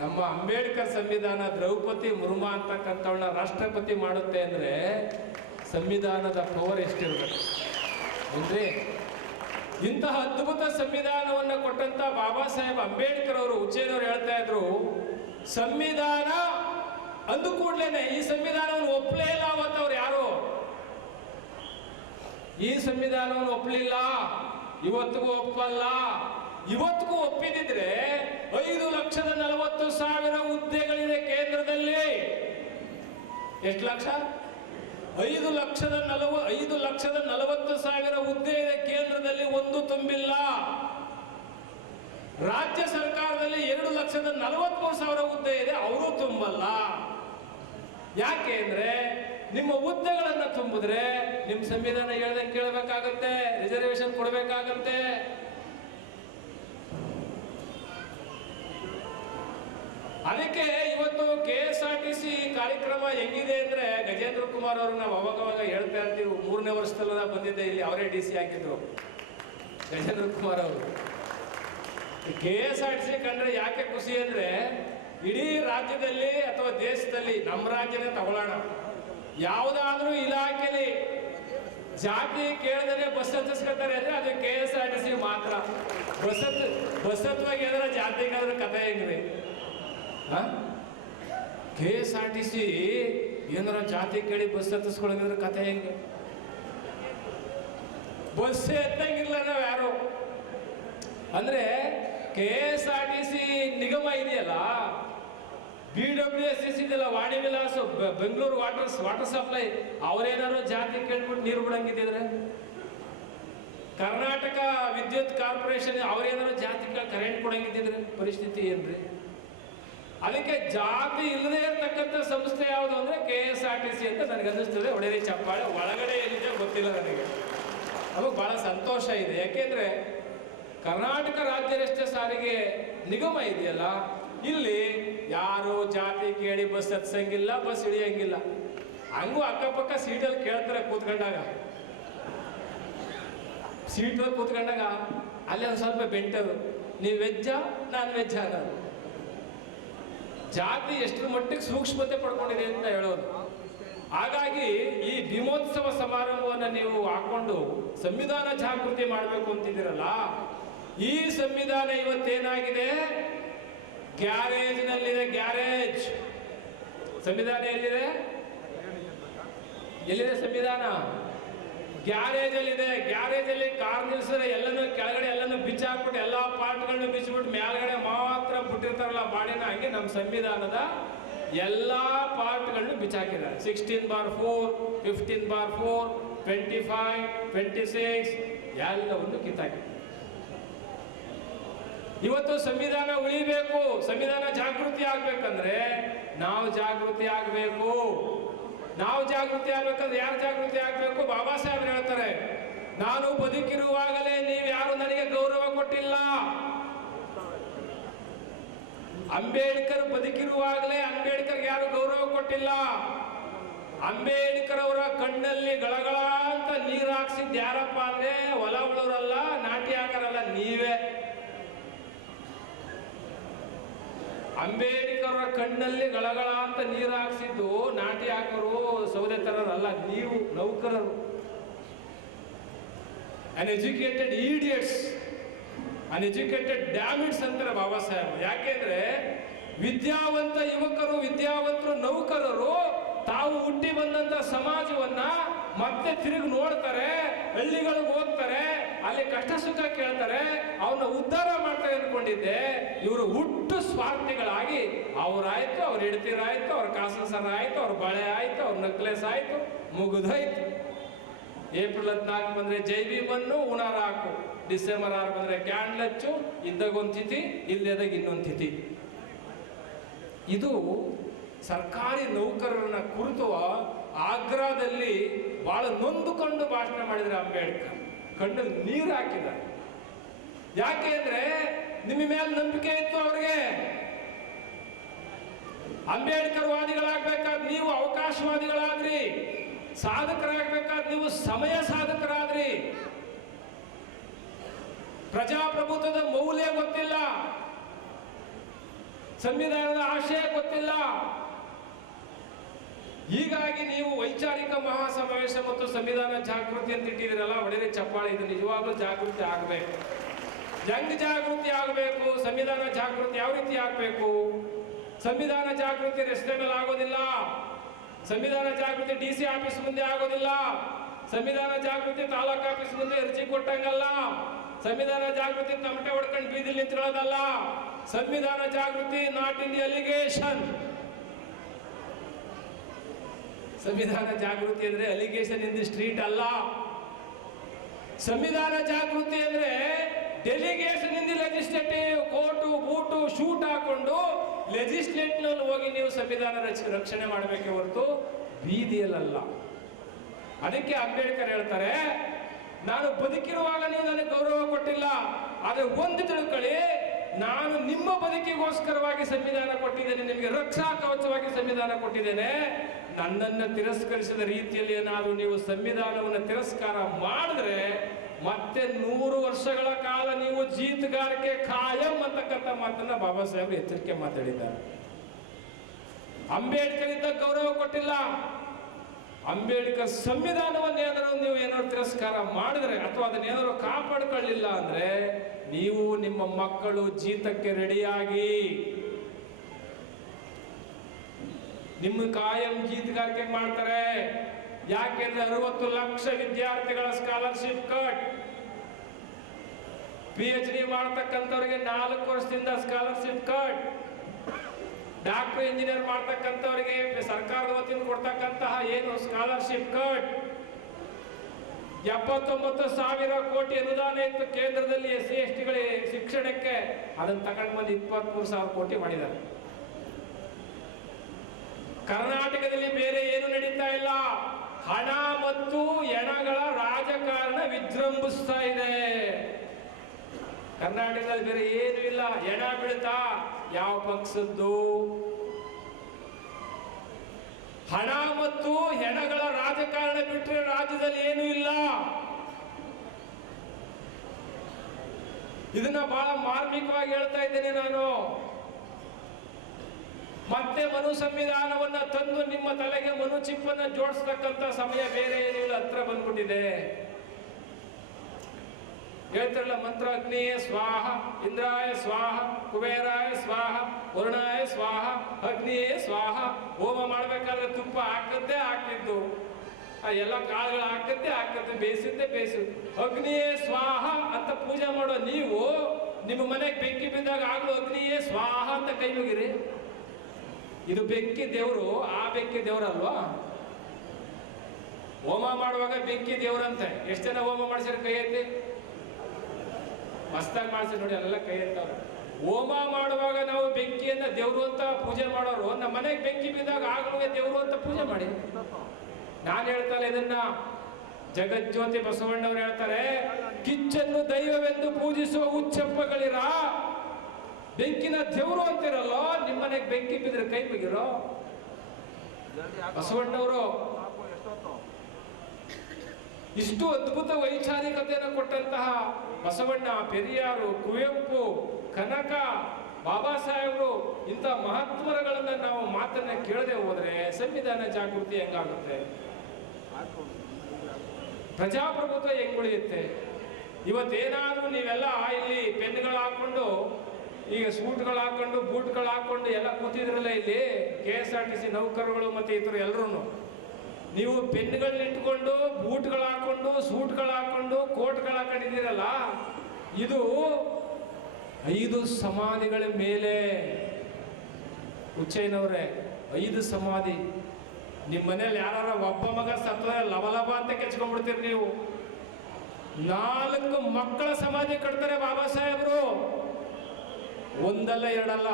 ನಮ್ಮ ಅಂಬೇಡ್ಕರ್ ಸಂವಿಧಾನ ದ್ರೌಪದಿ ಮುರ್ಮು ಅಂತಕ್ಕಂಥವನ್ನ ರಾಷ್ಟ್ರಪತಿ ಮಾಡುತ್ತೆ ಅಂದ್ರೆ ಸಂವಿಧಾನದ ಪವರ್ ಎಷ್ಟಿರ್ಬೇಕು ಅಂದ್ರೆ. ಇಂತಹ ಅದ್ಭುತ ಸಂವಿಧಾನವನ್ನು ಕೊಟ್ಟಂತ ಬಾಬಾ ಸಾಹೇಬ್ ಅಂಬೇಡ್ಕರ್ ಅವರು, ಉಚ್ಚೇನವರು ಹೇಳ್ತಾ ಇದ್ರು, ಸಂವಿಧಾನ ಅಂದು ಕೂಡ್ಲೇನೆ ಈ ಸಂವಿಧಾನವನ್ನು ಒಪ್ಪಲೇ ಇಲ್ಲ ಅವತ್ತವ್ರು ಯಾರು. ಈ ಸಂವಿಧಾನವನ್ನು ಒಪ್ಪಲಿಲ್ಲ, ಇವತ್ತಿಗೂ ಒಪ್ಪಲ್ಲ. ಇವತ್ತಿಗೂ ಒಪ್ಪಿದಿದ್ರೆ 5,40,000 ಹುದ್ದೆಗಳಿದೆ ಕೇಂದ್ರದಲ್ಲಿ. ಎಷ್ಟು ಲಕ್ಷ? 5,40,000 ಹುದ್ದೆ ಇದೆ ಕೇಂದ್ರದಲ್ಲಿ, ಒಂದು ತುಂಬಿಲ್ಲ. ರಾಜ್ಯ ಸರ್ಕಾರದಲ್ಲಿ 2,43,000 ಹುದ್ದೆ ಇದೆ, ಅವರು ತುಂಬಲ್ಲ. ಯಾಕೆ ಅಂದ್ರೆ, ನಿಮ್ಮ ಹುದ್ದೆಗಳನ್ನ ತುಂಬಿದ್ರೆ ನಿಮ್ಮ ಸಂವಿಧಾನ ಹೇಳ್ದಂಗೆ ಕೇಳಬೇಕಾಗತ್ತೆ, ರಿಸರ್ವೇಶನ್ ಕೊಡಬೇಕಾಗತ್ತೆ. ಅದಕ್ಕೆ ಇವತ್ತು KSRTC ಕಾರ್ಯಕ್ರಮ ಹೆಂಗಿದೆ ಅಂದ್ರೆ, ಗಜೇಂದ್ರ ಕುಮಾರ್ ಅವರು ನಾವು ಅವಾಗ ಹೇಳ್ತಾ ಇರ್ತೀವಿ, 3ನೇ ವರ್ಷದಲ್ಲ ಬಂದಿದ್ದೆ ಇಲ್ಲಿ, ಅವರೇ DC ಹಾಕಿದ್ರು ಗಜೇಂದ್ರ ಕುಮಾರ್ ಅವರು. KSRTC ಕಂಡ್ರೆ ಯಾಕೆ ಖುಷಿ ಅಂದ್ರೆ, ಇಡೀ ರಾಜ್ಯದಲ್ಲಿ ಅಥವಾ ದೇಶದಲ್ಲಿ ನಮ್ಮ ರಾಜ್ಯನೇ ತಗೊಳ್ಳೋಣ, ಯಾವುದಾದ್ರೂ ಇಲಾಖೆಯಲ್ಲಿ ಜಾತಿ ಕೇಳದೇ ಬಸ್ ಹತ್ತಿಸ್ಕೊತಾರೆ ಅಂದ್ರೆ ಅದು KSRTC ಮಾತ್ರ. ಬಸ್ ಹತ್ತುವಾಗ ಏನಾರ ಜಾತಿಗಾದ್ರೆ ಕಥೆ ಹೆಂಗ್ರಿ? KSRTC ಏನಾರ ಜಾತಿ ಕೇಳಿ ಬಸ್ ಹತ್ತಿಸ್ಕೊಳ್ಳೋಂಗಿದ್ರೆ ಕಥೆ ಹೆಂಗೆ? ಬಸ್ ಎತ್ತಂಗಿಲ್ಲ ನಾವು ಯಾರು. ಅಂದ್ರೆ KSRTC ನಿಗಮ ಇದೆಯಲ್ಲ, BWSS ಇದೆಯಲ್ಲ, ವಾಣಿ ವಿಲಾಸ್, ಬೆಂಗಳೂರು ವಾಟರ್ ಸಪ್ಲೈ, ಅವರೇನಾದ್ರು ಜಾತಿ ಕೇಳ್ಬಿಟ್ಟು ನೀರು ಬಿಡಂಗಿದ್ರೆ, ಕರ್ನಾಟಕ ವಿದ್ಯುತ್ ಕಾರ್ಪೊರೇಷನ್ ಅವರೇನಾದ್ರು ಜಾತಿ ಕರೆಂಟ್ ಕೊಡಂಗಿದ್ರೆ ಪರಿಸ್ಥಿತಿ ಏನ್ರಿ? ಅದಕ್ಕೆ ಜಾತಿ ಇಲ್ಲದೆ ಇರತಕ್ಕಂಥ ಸಂಸ್ಥೆ ಯಾವುದು ಅಂದ್ರೆ KSRTC ಅಂತ ನನಗೆ ಅನ್ನಿಸ್ತದೆ. ಒಡೆರಿ ಚಪ್ಪಾಳೆ. ಒಳಗಡೆ ಏನಿದೆ ಗೊತ್ತಿಲ್ಲ ನನಗೆ. ಅದು ಬಹಳ ಸಂತೋಷ ಇದೆ. ಯಾಕೆಂದ್ರೆ ಕರ್ನಾಟಕ ರಾಜ್ಯ ರಸ್ತೆ ಸಾರಿಗೆ ನಿಗಮ ಇದೆಯಲ್ಲ, ಇಲ್ಲಿ ಯಾರು ಜಾತಿ ಕೇಳಿ ಬಸ್ ಹತ್ಸಂಗಿಲ್ಲ, ಬಸ್ ಇಳಿಯಂಗಿಲ್ಲ. ಹಂಗೂ ಅಕ್ಕಪಕ್ಕ ಸೀಟಲ್ಲಿ ಕೇಳ್ತಾರೆ ಕೂತ್ಕೊಂಡಾಗ, ಸೀಟಲ್ಲಿ ಕೂತ್ಕೊಂಡಾಗ ಅಲ್ಲಿ ಒಂದು ಸ್ವಲ್ಪ ಬೆಂಟರು, ನೀವು ವೆಜ್ಜಾ ನಾನ್ ವೆಜ್ ಅನ್ನೋದು. ಜಾತಿ ಎಷ್ಟರ ಮಟ್ಟಿಗೆ ಸೂಕ್ಷ್ಮತೆ ಪಡ್ಕೊಂಡಿದೆ ಅಂತ ಹೇಳೋದು. ಹಾಗಾಗಿ ಈ ಭೀಮೋತ್ಸವ ಸಮಾರಂಭವನ್ನು ನೀವು ಹಾಕೊಂಡು ಸಂವಿಧಾನ ಜಾಗೃತಿ ಮಾಡಬೇಕು ಅಂತಿದ್ದೀರಲ್ಲ, ಈ ಸಂವಿಧಾನ ಇವತ್ತೇನಾಗಿದೆ? ಗ್ಯಾರೇಜ್ನಲ್ಲಿದೆ. ಗ್ಯಾರೇಜ್ ಸಂವಿಧಾನ ಎಲ್ಲಿದೆ? ಎಲ್ಲಿದೆ ಸಂವಿಧಾನ? ಗ್ಯಾರೇಜ್ ಅಲ್ಲಿದೆ. ಗ್ಯಾರೇಜ್ ಅಲ್ಲಿ ಕಾರ್ ನಿಲ್ಸಿದ್ರೆ ಎಲ್ಲನೂ ಕೆಳಗಡೆ ಎಲ್ಲನೂ ಬಿಚ್ಚಾಕ್ಬಿಟ್ಟು ಎಲ್ಲಾ ಪಾರ್ಟ್ಗಳನ್ನು ಬಿಚ್ಚಿಬಿಟ್ಟು ಮೇಲ್ಗಡೆ ಮಾತ್ರ ಬಿಟ್ಟಿರ್ತಾರಲ್ಲ ಬಾಡಿನ, ಹಂಗೆ ನಮ್ಮ ಸಂವಿಧಾನದ ಎಲ್ಲಾ ಪಾರ್ಟ್ಗಳನ್ನು ಬಿಚ್ಚಾಕಿದ್ದಾರೆ. 16/4, 15/4, 25, 26 ಎಲ್ಲವನ್ನು ಕಿತ್ತಾಕಿ. ಇವತ್ತು ಸಂವಿಧಾನ ಉಳಿಬೇಕು, ಸಂವಿಧಾನ ಜಾಗೃತಿ ಆಗ್ಬೇಕಂದ್ರೆ ನಾವು ಜಾಗೃತಿ ಆಗ್ಬೇಕು. ನಾವು ಜಾಗೃತಿ ಆಗ್ಬೇಕಂದ್ರೆ ಯಾರು ಜಾಗೃತಿ ಆಗ್ಬೇಕು? ಬಾಬಾ ಸಾಹೇಬ್ ಹೇಳ್ತಾರೆ, ನಾನು ಬದುಕಿರುವಾಗಲೇ ನೀವು ಯಾರು ನನಗೆ ಗೌರವ ಕೊಟ್ಟಿಲ್ಲ. ಅಂಬೇಡ್ಕರ್ ಬದುಕಿರುವಾಗಲೇ ಅಂಬೇಡ್ಕರ್ಗೆ ಯಾರು ಗೌರವ ಕೊಟ್ಟಿಲ್ಲ. ಅಂಬೇಡ್ಕರ್ ಅವರ ಕಣ್ಣಲ್ಲಿ ಗಳಗಳ ಅಂತ ನೀರು ಹಾಕ್ಸಿದ್ ಯಾರಪ್ಪ ಅಂದ್ರೆ ಹೊಲ ಉಳೋರಲ್ಲ, ನಾಟಿ ಹಾಕರಲ್ಲ, ನೀವೇ. ಅಂಬೇಡ್ಕರ್ ಅವರ ಕಣ್ಣಲ್ಲಿ ಗಳಗಳ ಅಂತ ನೀರು ಹಾಕ್ಸಿದ್ದು ನಾಟಿ ಹಾಕರು, ಸೌದೆ ತರರಲ್ಲ, ನೀವು ನೌಕರರು. ಅನ್ಎಜುಕೇಟೆಡ್ ಈಡಿಯಟ್ಸ್, ಅನ್ಎಜುಕೇಟೆಡ್ ಡ್ಯಾಮಿಟ್ಸ್ ಅಂತಾರೆ ಬಾಬಾ ಸಾಹೇಬ್. ಯಾಕೆಂದ್ರೆ ವಿದ್ಯಾವಂತ ಯುವಕರು, ವಿದ್ಯಾವಂತರು, ನೌಕರರು ತಾವು ಹುಟ್ಟಿ ಬಂದಂತ ಸಮಾಜವನ್ನ ಮತ್ತೆ ತಿರುಗಿ ನೋಡ್ತಾರೆ, ಹಳ್ಳಿಗಳಿಗೆ ಹೋಗ್ತಾರೆ, ಅಲ್ಲಿ ಕಷ್ಟ ಸುಖ ಕೇಳ್ತಾರೆ, ಅವನ್ನ ಉದ್ಧಾರ ಮಾಡ್ತಾರೆ ಅನ್ಕೊಂಡಿದ್ದೆ. ಇವರು ಹುಟ್ಟು ಸ್ವಾರ್ಥಿಗಳಾಗಿ ಅವರಾಯ್ತು, ಅವ್ರ ಹೆಂಡತಿರಾಯ್ತು, ಅವ್ರ ಕಾಸು ಸರ ಆಯ್ತು, ಅವ್ರ ಬಳೆ ಆಯ್ತು, ಅವ್ರ ನೆಕ್ಲೆಸ್ ಆಯ್ತು, ಮುಗಿದೋಯ್ತು. ಏಪ್ರಿಲ್ 14 ಬಂದ್ರೆ ಜೈ ಭೀಮನ್ನು ಉಣಾರ ಹಾಕು, ಡಿಸೆಂಬರ್ 6 ಬಂದ್ರೆ ಕ್ಯಾಂಡಲ್ ಹಚ್ಚು, ಇದ್ದಾಗ ಒಂದು ತಿಥಿ, ಇಲ್ಲದಾಗ ಇನ್ನೊಂದು ತಿಥಿ. ಇದು ಸರ್ಕಾರಿ ನೌಕರರನ್ನ ಕುರಿತು ಆಗ್ರಾದಲ್ಲಿ ಬಹಳ ನೊಂದುಕೊಂಡು ಭಾಷಣ ಮಾಡಿದ್ರೆ ಅಂಬೇಡ್ಕರ್. ಕಣ್ಣಲ್ಲಿ ನೀರು ಹಾಕಿದ್ದಾರೆ. ಯಾಕೆ ಅಂದ್ರೆ ನಿಮ್ಮ ಮೇಲೆ ನಂಬಿಕೆ ಇತ್ತು ಅವ್ರಿಗೆ. ಅಂಬೇಡ್ಕರ್ ವಾದಿಗಳಾಗ್ಬೇಕಾದ್ ನೀವು ಅವಕಾಶವಾದಿಗಳಾದ್ರಿ, ಸಾಧಕರಾಗಬೇಕಾದ್ ನೀವು ಸಮಯ ಸಾಧಕರಾದ್ರಿ. ಪ್ರಜಾಪ್ರಭುತ್ವದ ಮೌಲ್ಯ ಗೊತ್ತಿಲ್ಲ, ಸಂವಿಧಾನದ ಆಶಯ ಗೊತ್ತಿಲ್ಲ. ಹೀಗಾಗಿ ನೀವು ವೈಚಾರಿಕ ಮಹಾಸಮಾವೇಶ ಮತ್ತು ಸಂವಿಧಾನ ಜಾಗೃತಿ ಅಂತ ಇಟ್ಟಿದ್ದೀರಲ್ಲ, ಒಳ್ಳೆ ಚಪ್ಪಾಳೆ. ಇದು ನಿಜವಾಗ್ಲೂ ಜಾಗೃತಿ ಆಗಬೇಕು. ಹೆಂಗ್ ಜಾಗೃತಿ ಆಗಬೇಕು? ಸಂವಿಧಾನ ಜಾಗೃತಿ ಯಾವ ರೀತಿ ಆಗಬೇಕು? ಸಂವಿಧಾನ ಜಾಗೃತಿ ರಸ್ತೆ ಮೇಲೆ ಆಗೋದಿಲ್ಲ. ಸಂವಿಧಾನ ಜಾಗೃತಿ DC ಆಫೀಸ್ ಮುಂದೆ ಆಗೋದಿಲ್ಲ. ಸಂವಿಧಾನ ಜಾಗೃತಿ ತಾಲೂಕು ಆಫೀಸ್ ಮುಂದೆ ಅರ್ಜಿ ಕೊಟ್ಟಂಗಲ್ಲ. ಸಂವಿಧಾನ ಜಾಗೃತಿ ತಮಟೆ ಹೊಡ್ಕೊಂಡು ಬೀದಿಲಿ ನಿಂತಿರೋದಲ್ಲ. ಸಂವಿಧಾನ ಜಾಗೃತಿ ನಾಟ್ ಇನ್ ದಿ ಅಲಿಗೇಷನ್. ಸಂವಿಧಾನ ಜಾಗೃತಿ ಅಂದ್ರೆ ಅಲಿಗೇಷನ್ ಇನ್ ದಿ ಸ್ಟ್ರೀಟ್ ಅಲ್ಲ. ಸಂವಿಧಾನ ಜಾಗೃತಿ ಅಂದ್ರೆ delegation in the legislative. Coat boot shoot ಹಾಕೊಂಡು ಲೆಜಿಸ್ಲೇಟಿವ್ ಹೋಗಿ ನೀವು ಸಂವಿಧಾನ ರಕ್ಷಣೆ ಮಾಡಬೇಕೆ ಹೊರತು ಬೀದಿಯಲ್ಲ. ಅದಕ್ಕೆ ಅಂಬೇಡ್ಕರ್ ಹೇಳ್ತಾರೆ, ನಾನು ಬದುಕಿರುವಾಗ ನೀವು ನನಗೆ ಗೌರವ ಕೊಟ್ಟಿಲ್ಲ, ಆದ್ರೆ ಒಂದು ತಿಳ್ಕೊಳ್ಳಿ, ನಾನು ನಿಮ್ಮ ಬದುಕಿಗೋಸ್ಕರವಾಗಿ ಸಂವಿಧಾನ ಕೊಟ್ಟಿದ್ದೇನೆ, ನಿಮಗೆ ರಕ್ಷಾ ಕವಚವಾಗಿ ಸಂವಿಧಾನ ಕೊಟ್ಟಿದ್ದೇನೆ. ನನ್ನನ್ನು ತಿರಸ್ಕರಿಸಿದ ರೀತಿಯಲ್ಲಿ ಏನಾದರೂ ನೀವು ಸಂವಿಧಾನವನ್ನು ತಿರಸ್ಕಾರ ಮಾಡಿದ್ರೆ ಮತ್ತೆ 100 ವರ್ಷಗಳ ಕಾಲ ನೀವು ಜೀತಗಾರಿಕೆ ಖಾಯಂ ಅಂತಕ್ಕಂಥ ಮಾತನ್ನ ಬಾಬಾ ಸಾಹೇಬ್ ಎಚ್ಚರಿಕೆ ಮಾತಾಡಿದ್ದಾರೆ. ಅಂಬೇಡ್ಕರ್ ಇದ್ದ ಗೌರವ ಕೊಟ್ಟಿಲ್ಲ. ಅಂಬೇಡ್ಕರ್ ಸಂವಿಧಾನವನ್ನೇನಾದ್ರು ನೀವು ಏನಾದ್ರು ತಿರಸ್ಕಾರ ಮಾಡಿದ್ರೆ ಅಥವಾ ಅದನ್ನೇನಾದ್ರು ಕಾಪಾಡ್ಕೊಳ್ಳಿಲ್ಲ ಅಂದ್ರೆ ನೀವು ನಿಮ್ಮ ಮಕ್ಕಳು ಜೀತಕ್ಕೆ ರೆಡಿಯಾಗಿ ನಿಮ್ಮ ಕಾಯಂ ಜೀತಗಾರಿಕೆ ಮಾಡ್ತಾರೆ. ಯಾಕೆಂದ್ರೆ 60 ಲಕ್ಷ ವಿದ್ಯಾರ್ಥಿಗಳ ಸ್ಕಾಲರ್ಶಿಪ್ ಕಟ್. PhD ಮಾಡತಕ್ಕಂಥವ್ರಿಗೆ 4 ವರ್ಷದಿಂದ ಸ್ಕಾಲರ್ಶಿಪ್ ಕಟ್. ಡಾಕ್ಟರ್ ಇಂಜಿನಿಯರ್ ಮಾಡ್ತಕ್ಕಂಥವ್ರಿಗೆ ಸರ್ಕಾರದ ವತಿಯಿಂದ ಕೊಡ್ತಕ್ಕಂತಹ ಏನು ಸ್ಕಾಲರ್ಶಿಪ್ ಕಟ್. 79,000 ಕೋಟಿ ಅನುದಾನ ಇತ್ತು ಕೇಂದ್ರದಲ್ಲಿ SC STಗಳ ಶಿಕ್ಷಣಕ್ಕೆ, ಅದನ್ನು ತಗೊಂಡು ಬಂದು 23,000 ಕೋಟಿ ಮಾಡಿದ್ದಾರೆ. ಕರ್ನಾಟಕದಲ್ಲಿ ಬೇರೆ ಏನು ನಡೀತಾ ಇಲ್ಲ. ಹಣ ಮತ್ತು ಹೆಣಗಳ ರಾಜಕಾರಣ ವಿಜೃಂಭಿಸ್ತಾ ಇದೆ. ಕರ್ನಾಟಕದಲ್ಲಿ ಬೇರೆ ಏನು ಇಲ್ಲ. ಹೆಣ ಬೀಳ್ತಾ ಯಾವ ಪಕ್ಷದ್ದು? ಹಣ ಮತ್ತು ಹೆಣಗಳ ರಾಜಕಾರಣ ಬಿಟ್ಟರೆ ರಾಜ್ಯದಲ್ಲಿ ಏನೂ ಇಲ್ಲ. ಇದನ್ನ ಬಹಳ ಮಾರ್ಮಿಕವಾಗಿ ಹೇಳ್ತಾ ಇದ್ದೇನೆ ನಾನು. ಮತ್ತೆ ಮನು ಸಂವಿಧಾನವನ್ನ ತಂದು ನಿಮ್ಮ ತಲೆಗೆ ಮನು ಚಿಪ್ಪನ್ನ ಜೋಡಿಸ್ತಕ್ಕಂಥ ಸಮಯ ಬೇರೆ ಏನಿಲ್ಲ, ಹತ್ರ ಬಂದ್ಬಿಟ್ಟಿದೆ. ಹೇಳ್ತಾರಲ್ಲ ಮಂತ್ರ, ಅಗ್ನಿಯೇ ಸ್ವಾಹ, ಇಂದ್ರಾಯ ಸ್ವಾಹ, ಕುಬೇರಾಯ ಸ್ವಾಹ, ವರುಣಾಯ ಸ್ವಾಹ, ಅಗ್ನಿಯೇ ಸ್ವಾಹ. ಹೋಮ ಮಾಡ್ಬೇಕಾದ್ರೆ ತುಪ್ಪ ಹಾಕದ್ದೇ ಹಾಕಿದ್ದು, ಎಲ್ಲ ಕಾಳುಗಳು ಹಾಕದ್ದೇ ಬೇಯಿಸಿದ್ದೇ ಬೇಯಿಸಿದ್ದು. ಅಗ್ನಿಯೇ ಸ್ವಾಹ ಅಂತ ಪೂಜೆ ಮಾಡೋ ನೀವು ನಿಮ್ಮ ಮನೆಗೆ ಬೆಂಕಿ ಬಿದ್ದಾಗ ಆಗ್ಲೂ ಅಗ್ನಿಯೇ ಸ್ವಾಹ ಅಂತ ಕೈ ಮುಗಿರಿ. ಇದು ಬೆಂಕಿ ದೇವರು, ಆ ಬೆಂಕಿ ದೇವರಲ್ವಾ? ಹೋಮ ಮಾಡುವಾಗ ಬೆಂಕಿ ದೇವರಂತೆ. ಎಷ್ಟು ಜನ ಹೋಮ ಮಾಡಿಸಿದ್ರೆ ಕೈ ಎತ್ತಿ? ಮಸ್ತಾಗಿ ಮಾಡಿಸಿ ನೋಡಿ, ಎಲ್ಲ ಕೈ ಎತ್ತವ್ರೆ. ಹೋಮ ಮಾಡುವಾಗ ನಾವು ಬೆಂಕಿಯನ್ನ ದೇವ್ರು ಅಂತ ಪೂಜೆ ಮಾಡೋರು, ನಮ್ಮ ಮನೆಗೆ ಬೆಂಕಿ ಬಿದ್ದಾಗ ಆಗಲೂ ದೇವ್ರು ಅಂತ ಪೂಜೆ ಮಾಡಿ. ನಾನು ಹೇಳ್ತಾರೆ ಇದನ್ನ, ಜಗಜ್ಯೋತಿ ಬಸವಣ್ಣವ್ರು ಹೇಳ್ತಾರೆ, ಕಿಚ್ಚನ್ನು ದೈವವೆಂದು ಪೂಜಿಸುವ ಹುಚ್ಚಪ್ಪಗಳಿರ, ಬೆಂಕಿನ ದೇವ್ರು ಅಂತಿರಲ್ಲ, ನಿಮ್ಮನೆಗೆ ಬೆಂಕಿ ಬಿದ್ರೆ ಕೈ ಬಿಗಿರೋ. ಬಸವಣ್ಣವರು ಇಷ್ಟು ಅದ್ಭುತ ವೈಚಾರಿಕತೆಯನ್ನು ಕೊಟ್ಟಂತಹ ಬಸವಣ್ಣ, ಪೆರಿಯಾರು, ಕುವೆಂಪು, ಕನಕ, ಬಾಬಾ ಸಾಹೇಬರು, ಇಂಥ ಮಹತ್ವಗಳನ್ನ ನಾವು ಮಾತನ್ನ ಕೇಳದೆ ಹೋದ್ರೆ ಸಂವಿಧಾನ ಜಾಗೃತಿ ಹೆಂಗಾಗುತ್ತೆ? ಪ್ರಜಾಪ್ರಭುತ್ವ ಹೆಂಗ್ ಉಳಿಯುತ್ತೆ? ಇವತ್ತೇನಾದ್ರೂ ನೀವೆಲ್ಲ ಇಲ್ಲಿ ಪೆನ್ಗಳು ಹಾಕೊಂಡು, ಈಗ ಸೂಟ್ಗಳು ಹಾಕೊಂಡು, ಬೂಟ್ಗಳು ಹಾಕೊಂಡು ಎಲ್ಲ ಕೂತಿದ್ರಲ್ಲ ಇಲ್ಲಿ KSRTC ನೌಕರರು ಮತ್ತೆ ಇತರ ಎಲ್ಲರೂ, ನೀವು ಪೆನ್ಗಳನ್ನ ಇಟ್ಕೊಂಡು, ಬೂಟ್ಗಳು ಹಾಕೊಂಡು, ಸೂಟ್ಗಳು ಹಾಕೊಂಡು, ಕೋಟ್ಗಳು ಹಾಕೊಂಡಿದ್ದೀರಲ್ಲ, ಇದು 5 ಸಮಾಧಿಗಳ ಮೇಲೆ. ಹುಚ್ಚಯ್ಯನವ್ರೆ, 5 ಸಮಾಧಿ. ನಿಮ್ಮ ಮನೇಲಿ ಯಾರ ಒಬ್ಬ ಮಗ ಸತ್ತರೆ ಲಬಲಬ ಅಂತ ಕೆಚ್ಕೊಂಡ್ಬಿಡ್ತೀರಿ ನೀವು. 4 ಮಕ್ಕಳ ಸಮಾಧಿ ಕಟ್ತಾರೆ ಬಾಬಾ ಸಾಹೇಬರು, ಒಂದಲ್ಲ ಎರಡಲ್ಲ.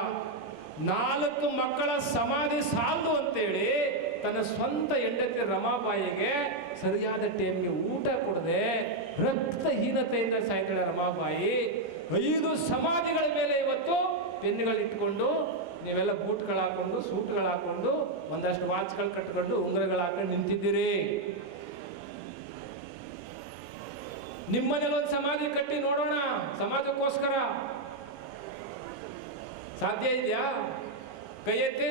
4 ಮಕ್ಕಳ ಸಮಾಧಿ ಸಾಲದು ಅಂತೇಳಿ ತನ್ನ ಸ್ವಂತ ಹೆಂಡತಿ ರಮಾಬಾಯಿಗೆ ಸರಿಯಾದ ಟೈಮ್ಗೆ ಊಟ ಕೊಡದೆ ರಕ್ತಹೀನತೆಯಿಂದ ಸಾಯ್ತಾಳೆ ರಮಾಬಾಯಿ. 5 ಸಮಾಧಿಗಳ ಮೇಲೆ ಇವತ್ತು ಪೆನ್ನುಗಳಿಟ್ಕೊಂಡು, ನೀವೆಲ್ಲ ಬೂಟ್ಗಳು ಹಾಕೊಂಡು, ಸೂಟ್ಗಳು ಹಾಕೊಂಡು, ಒಂದಷ್ಟು ವಾಚ್ಗಳು ಕಟ್ಕೊಂಡು, ಉಂಗುರಗಳು ಹಾಕೊಂಡು ನಿಂತಿದ್ದೀರಿ. ನಿಮ್ಮನೇಲಿ ಒಂದು ಸಮಾಧಿ ಕಟ್ಟಿ ನೋಡೋಣ, ಸಮಾಜಕ್ಕೋಸ್ಕರ. ಸಾಧ್ಯ ಇದೆಯಾ? ಕೈ ಎತ್ತಿ.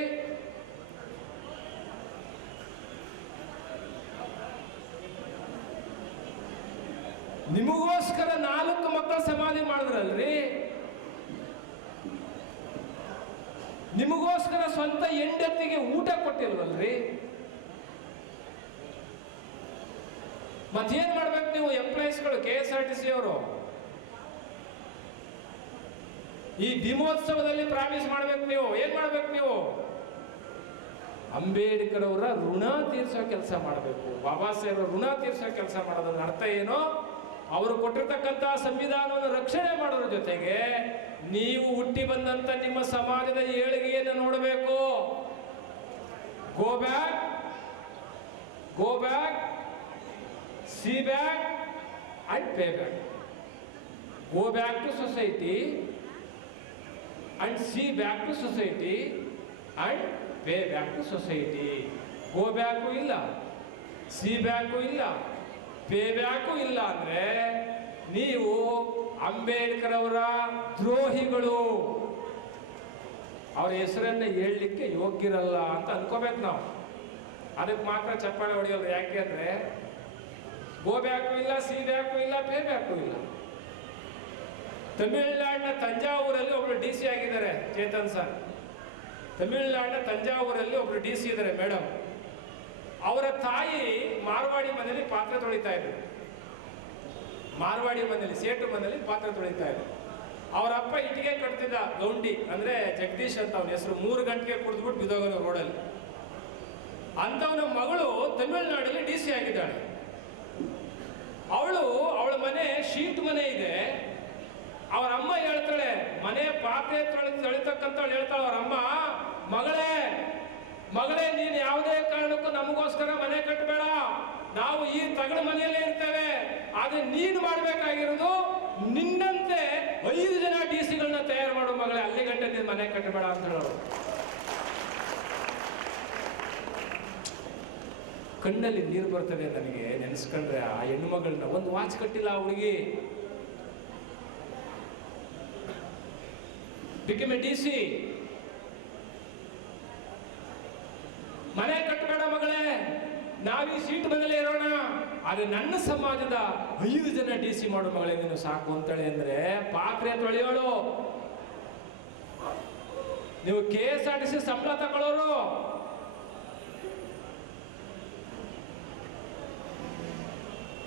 ನಿಮಗೋಸ್ಕರ 4 ಮಕ್ಕಳ ಸಮಾಧಿ ಮಾಡಿದ್ರಲ್ರಿ, ನಿಮಗೋಸ್ಕರ ಸ್ವಂತ ಹೆಂಡತಿಗೆ ಊಟ ಕೊಟ್ಟಿಲ್ವಲ್ರಿ, ಮತ್ತೇನ್ ಮಾಡ್ಬೇಕು ನೀವು ಎಂಪ್ಲಾಯೀಸ್ಗಳು, KSRTC ಅವರು? ಈ ಭೀಮೋತ್ಸವದಲ್ಲಿ ಪ್ರಾಮಿಸ್ ಮಾಡ್ಬೇಕು ನೀವು. ಏನ್ ಮಾಡ್ಬೇಕು ನೀವು? ಅಂಬೇಡ್ಕರ್ ಅವರ ಋಣ ತೀರ್ಸೋ ಕೆಲಸ ಮಾಡಬೇಕು. ಬಾಬಾ ಸಾಹೇಬ್ ಋಣ ತೀರ್ಸೋ ಕೆಲಸ ಮಾಡೋದ್ರ ಅರ್ಥ ಏನು? ಅವರು ಕೊಟ್ಟಿರ್ತಕ್ಕಂಥ ಸಂವಿಧಾನವನ್ನು ರಕ್ಷಣೆ ಮಾಡೋದ್ರ ಜೊತೆಗೆ ನೀವು ಹುಟ್ಟಿ ಬಂದಂತ ನಿಮ್ಮ ಸಮಾಜದ ಏಳಿಗೆಯನ್ನು ನೋಡಬೇಕು. Go back, see back and pay back. Go back to society and see back to society and pay back to society. Go back ಇಲ್ಲ, see back ಇಲ್ಲ, pay back ಇಲ್ಲ ಅಂದ್ರೆ ನೀವು ಅಂಬೇಡ್ಕರ್ ಅವರ ದ್ರೋಹಿಗಳು, ಅವರ ಹೆಸರನ್ನ ಹೇಳಲಿಕ್ಕೆ ಯೋಗ್ಯರಲ್ಲ ಅಂತ ಅನ್ಕೋಬೇಕು ನಾವು. ಅದಕ್ಕೆ ಮಾತ್ರ ಚಪ್ಪಾಳೆ ಹೊಡೆಯೋದು. ಯಾಕೆ ಅಂದ್ರೆ ಗೋ ಬ್ಯಾಕು ಇಲ್ಲ, ಸಿ ಬ್ಯಾಕು ಇಲ್ಲ, ಪೇ ಬ್ಯಾಕು ಇಲ್ಲ. ತಮಿಳುನಾಡಿನ ತಂಜಾವೂರಲ್ಲಿ ಒಬ್ರು DC ಆಗಿದ್ದಾರೆ, ಚೇತನ್ ಸರ್. ತಮಿಳುನಾಡಿನ ತಂಜಾವೂರಲ್ಲಿ ಒಬ್ರು DC ಇದ್ದಾರೆ ಮೇಡಮ್. ಅವರ ತಾಯಿ ಮಾರ್ವಾಡಿ ಮನೆಯಲ್ಲಿ ಪಾತ್ರೆ ತೊಳಿತಾ ಇದ್ರು. ಮಾರ್ವಾಡಿ ಮನೆಯಲ್ಲಿ, ಸೇಟು ಮನೆಯಲ್ಲಿ ಪಾತ್ರೆ ತೊಳಿತಾ ಇದ್ರು. ಅವರ ಅಪ್ಪ ಇಟ್ಟಿಗೆ ಕಟ್ತಿದ್ದ, ಗೌಂಡಿ ಅಂದ್ರೆ ಜಗದೀಶ್ ಅಂತ ಅವನ ಹೆಸರು. 3 ಗಂಟೆಗೆ ಕುಡಿದ್ಬಿಟ್ಟು ಬಿದ್ದೋಗೋನು ರೋಡಲ್ಲಿ. ಅಂತವನ ಮಗಳು ತಮಿಳುನಾಡಲ್ಲಿ DC ಆಗಿದ್ದಾಳೆ. ಅವಳ ಮನೆ ಶೀಟ್ ಮನೆ ಇದೆ. ಅವರ ಅಮ್ಮ ಹೇಳ್ತಾಳೆ, ಮನೆ ಪಾತ್ರೆ ತೊಳಿತಕ್ಕಂಥವಳು ಹೇಳ್ತಾಳೆ ಅವರ ಅಮ್ಮ, ಮಗಳೇ ನೀನು ಯಾವುದೇ ಕಾರಣಕ್ಕೂ ನಮಗೋಸ್ಕರ ಮನೆ ಕಟ್ಟಬೇಡ, ನಾವು ಈ ತಗಡು ಮನೆಯಲ್ಲೇ ಇರ್ತೇವೆ. ಆದ್ರೆ ನೀನು ಮಾಡಬೇಕಾಗಿರೋದು ನಿನ್ನಂತೆ 5 ಜನ DC-ಗಳನ್ನ ತಯಾರು ಮಾಡೋ ಮಗಳೇ, ಅಲ್ಲಿ ಗಂಟೆ ನೀನು ಮನೆ ಕಟ್ಟಬೇಡ ಅಂತ ಹೇಳೋರು. ಕಣ್ಣಲ್ಲಿ ನೀರು ಬರ್ತದೆ ನನಗೆ ನೆನೆಸ್ಕೊಂಡ್ರೆ. ಆ ಹೆಣ್ಣು ಮಗಳನ್ನ ಒಂದು ವಾಚ್ ಕಟ್ಟಿಲ್ಲ ಆ ಹುಡುಗಿ, became a DC. ಮನೆ ಕಟ್ಟಬೇಡ ಮಗಳೇ, ನಾವೀ ಸೀಟ್ ಮನೇಲೆ ಇರೋಣ, ಆದ್ರೆ ನನ್ನ ಸಮಾಜದ 5 ಜನ DC ಮಾಡೋ ಮಗಳೇ ನೀನು ಸಾಕು ಅಂತಾಳೆ. ಅಂದ್ರೆ ಪಾತ್ರೆ ತೊಳೆಯೋಳು, ನೀವು KSRTC ಸಂಬಳ ತಗೊಳ್ಳೋರು,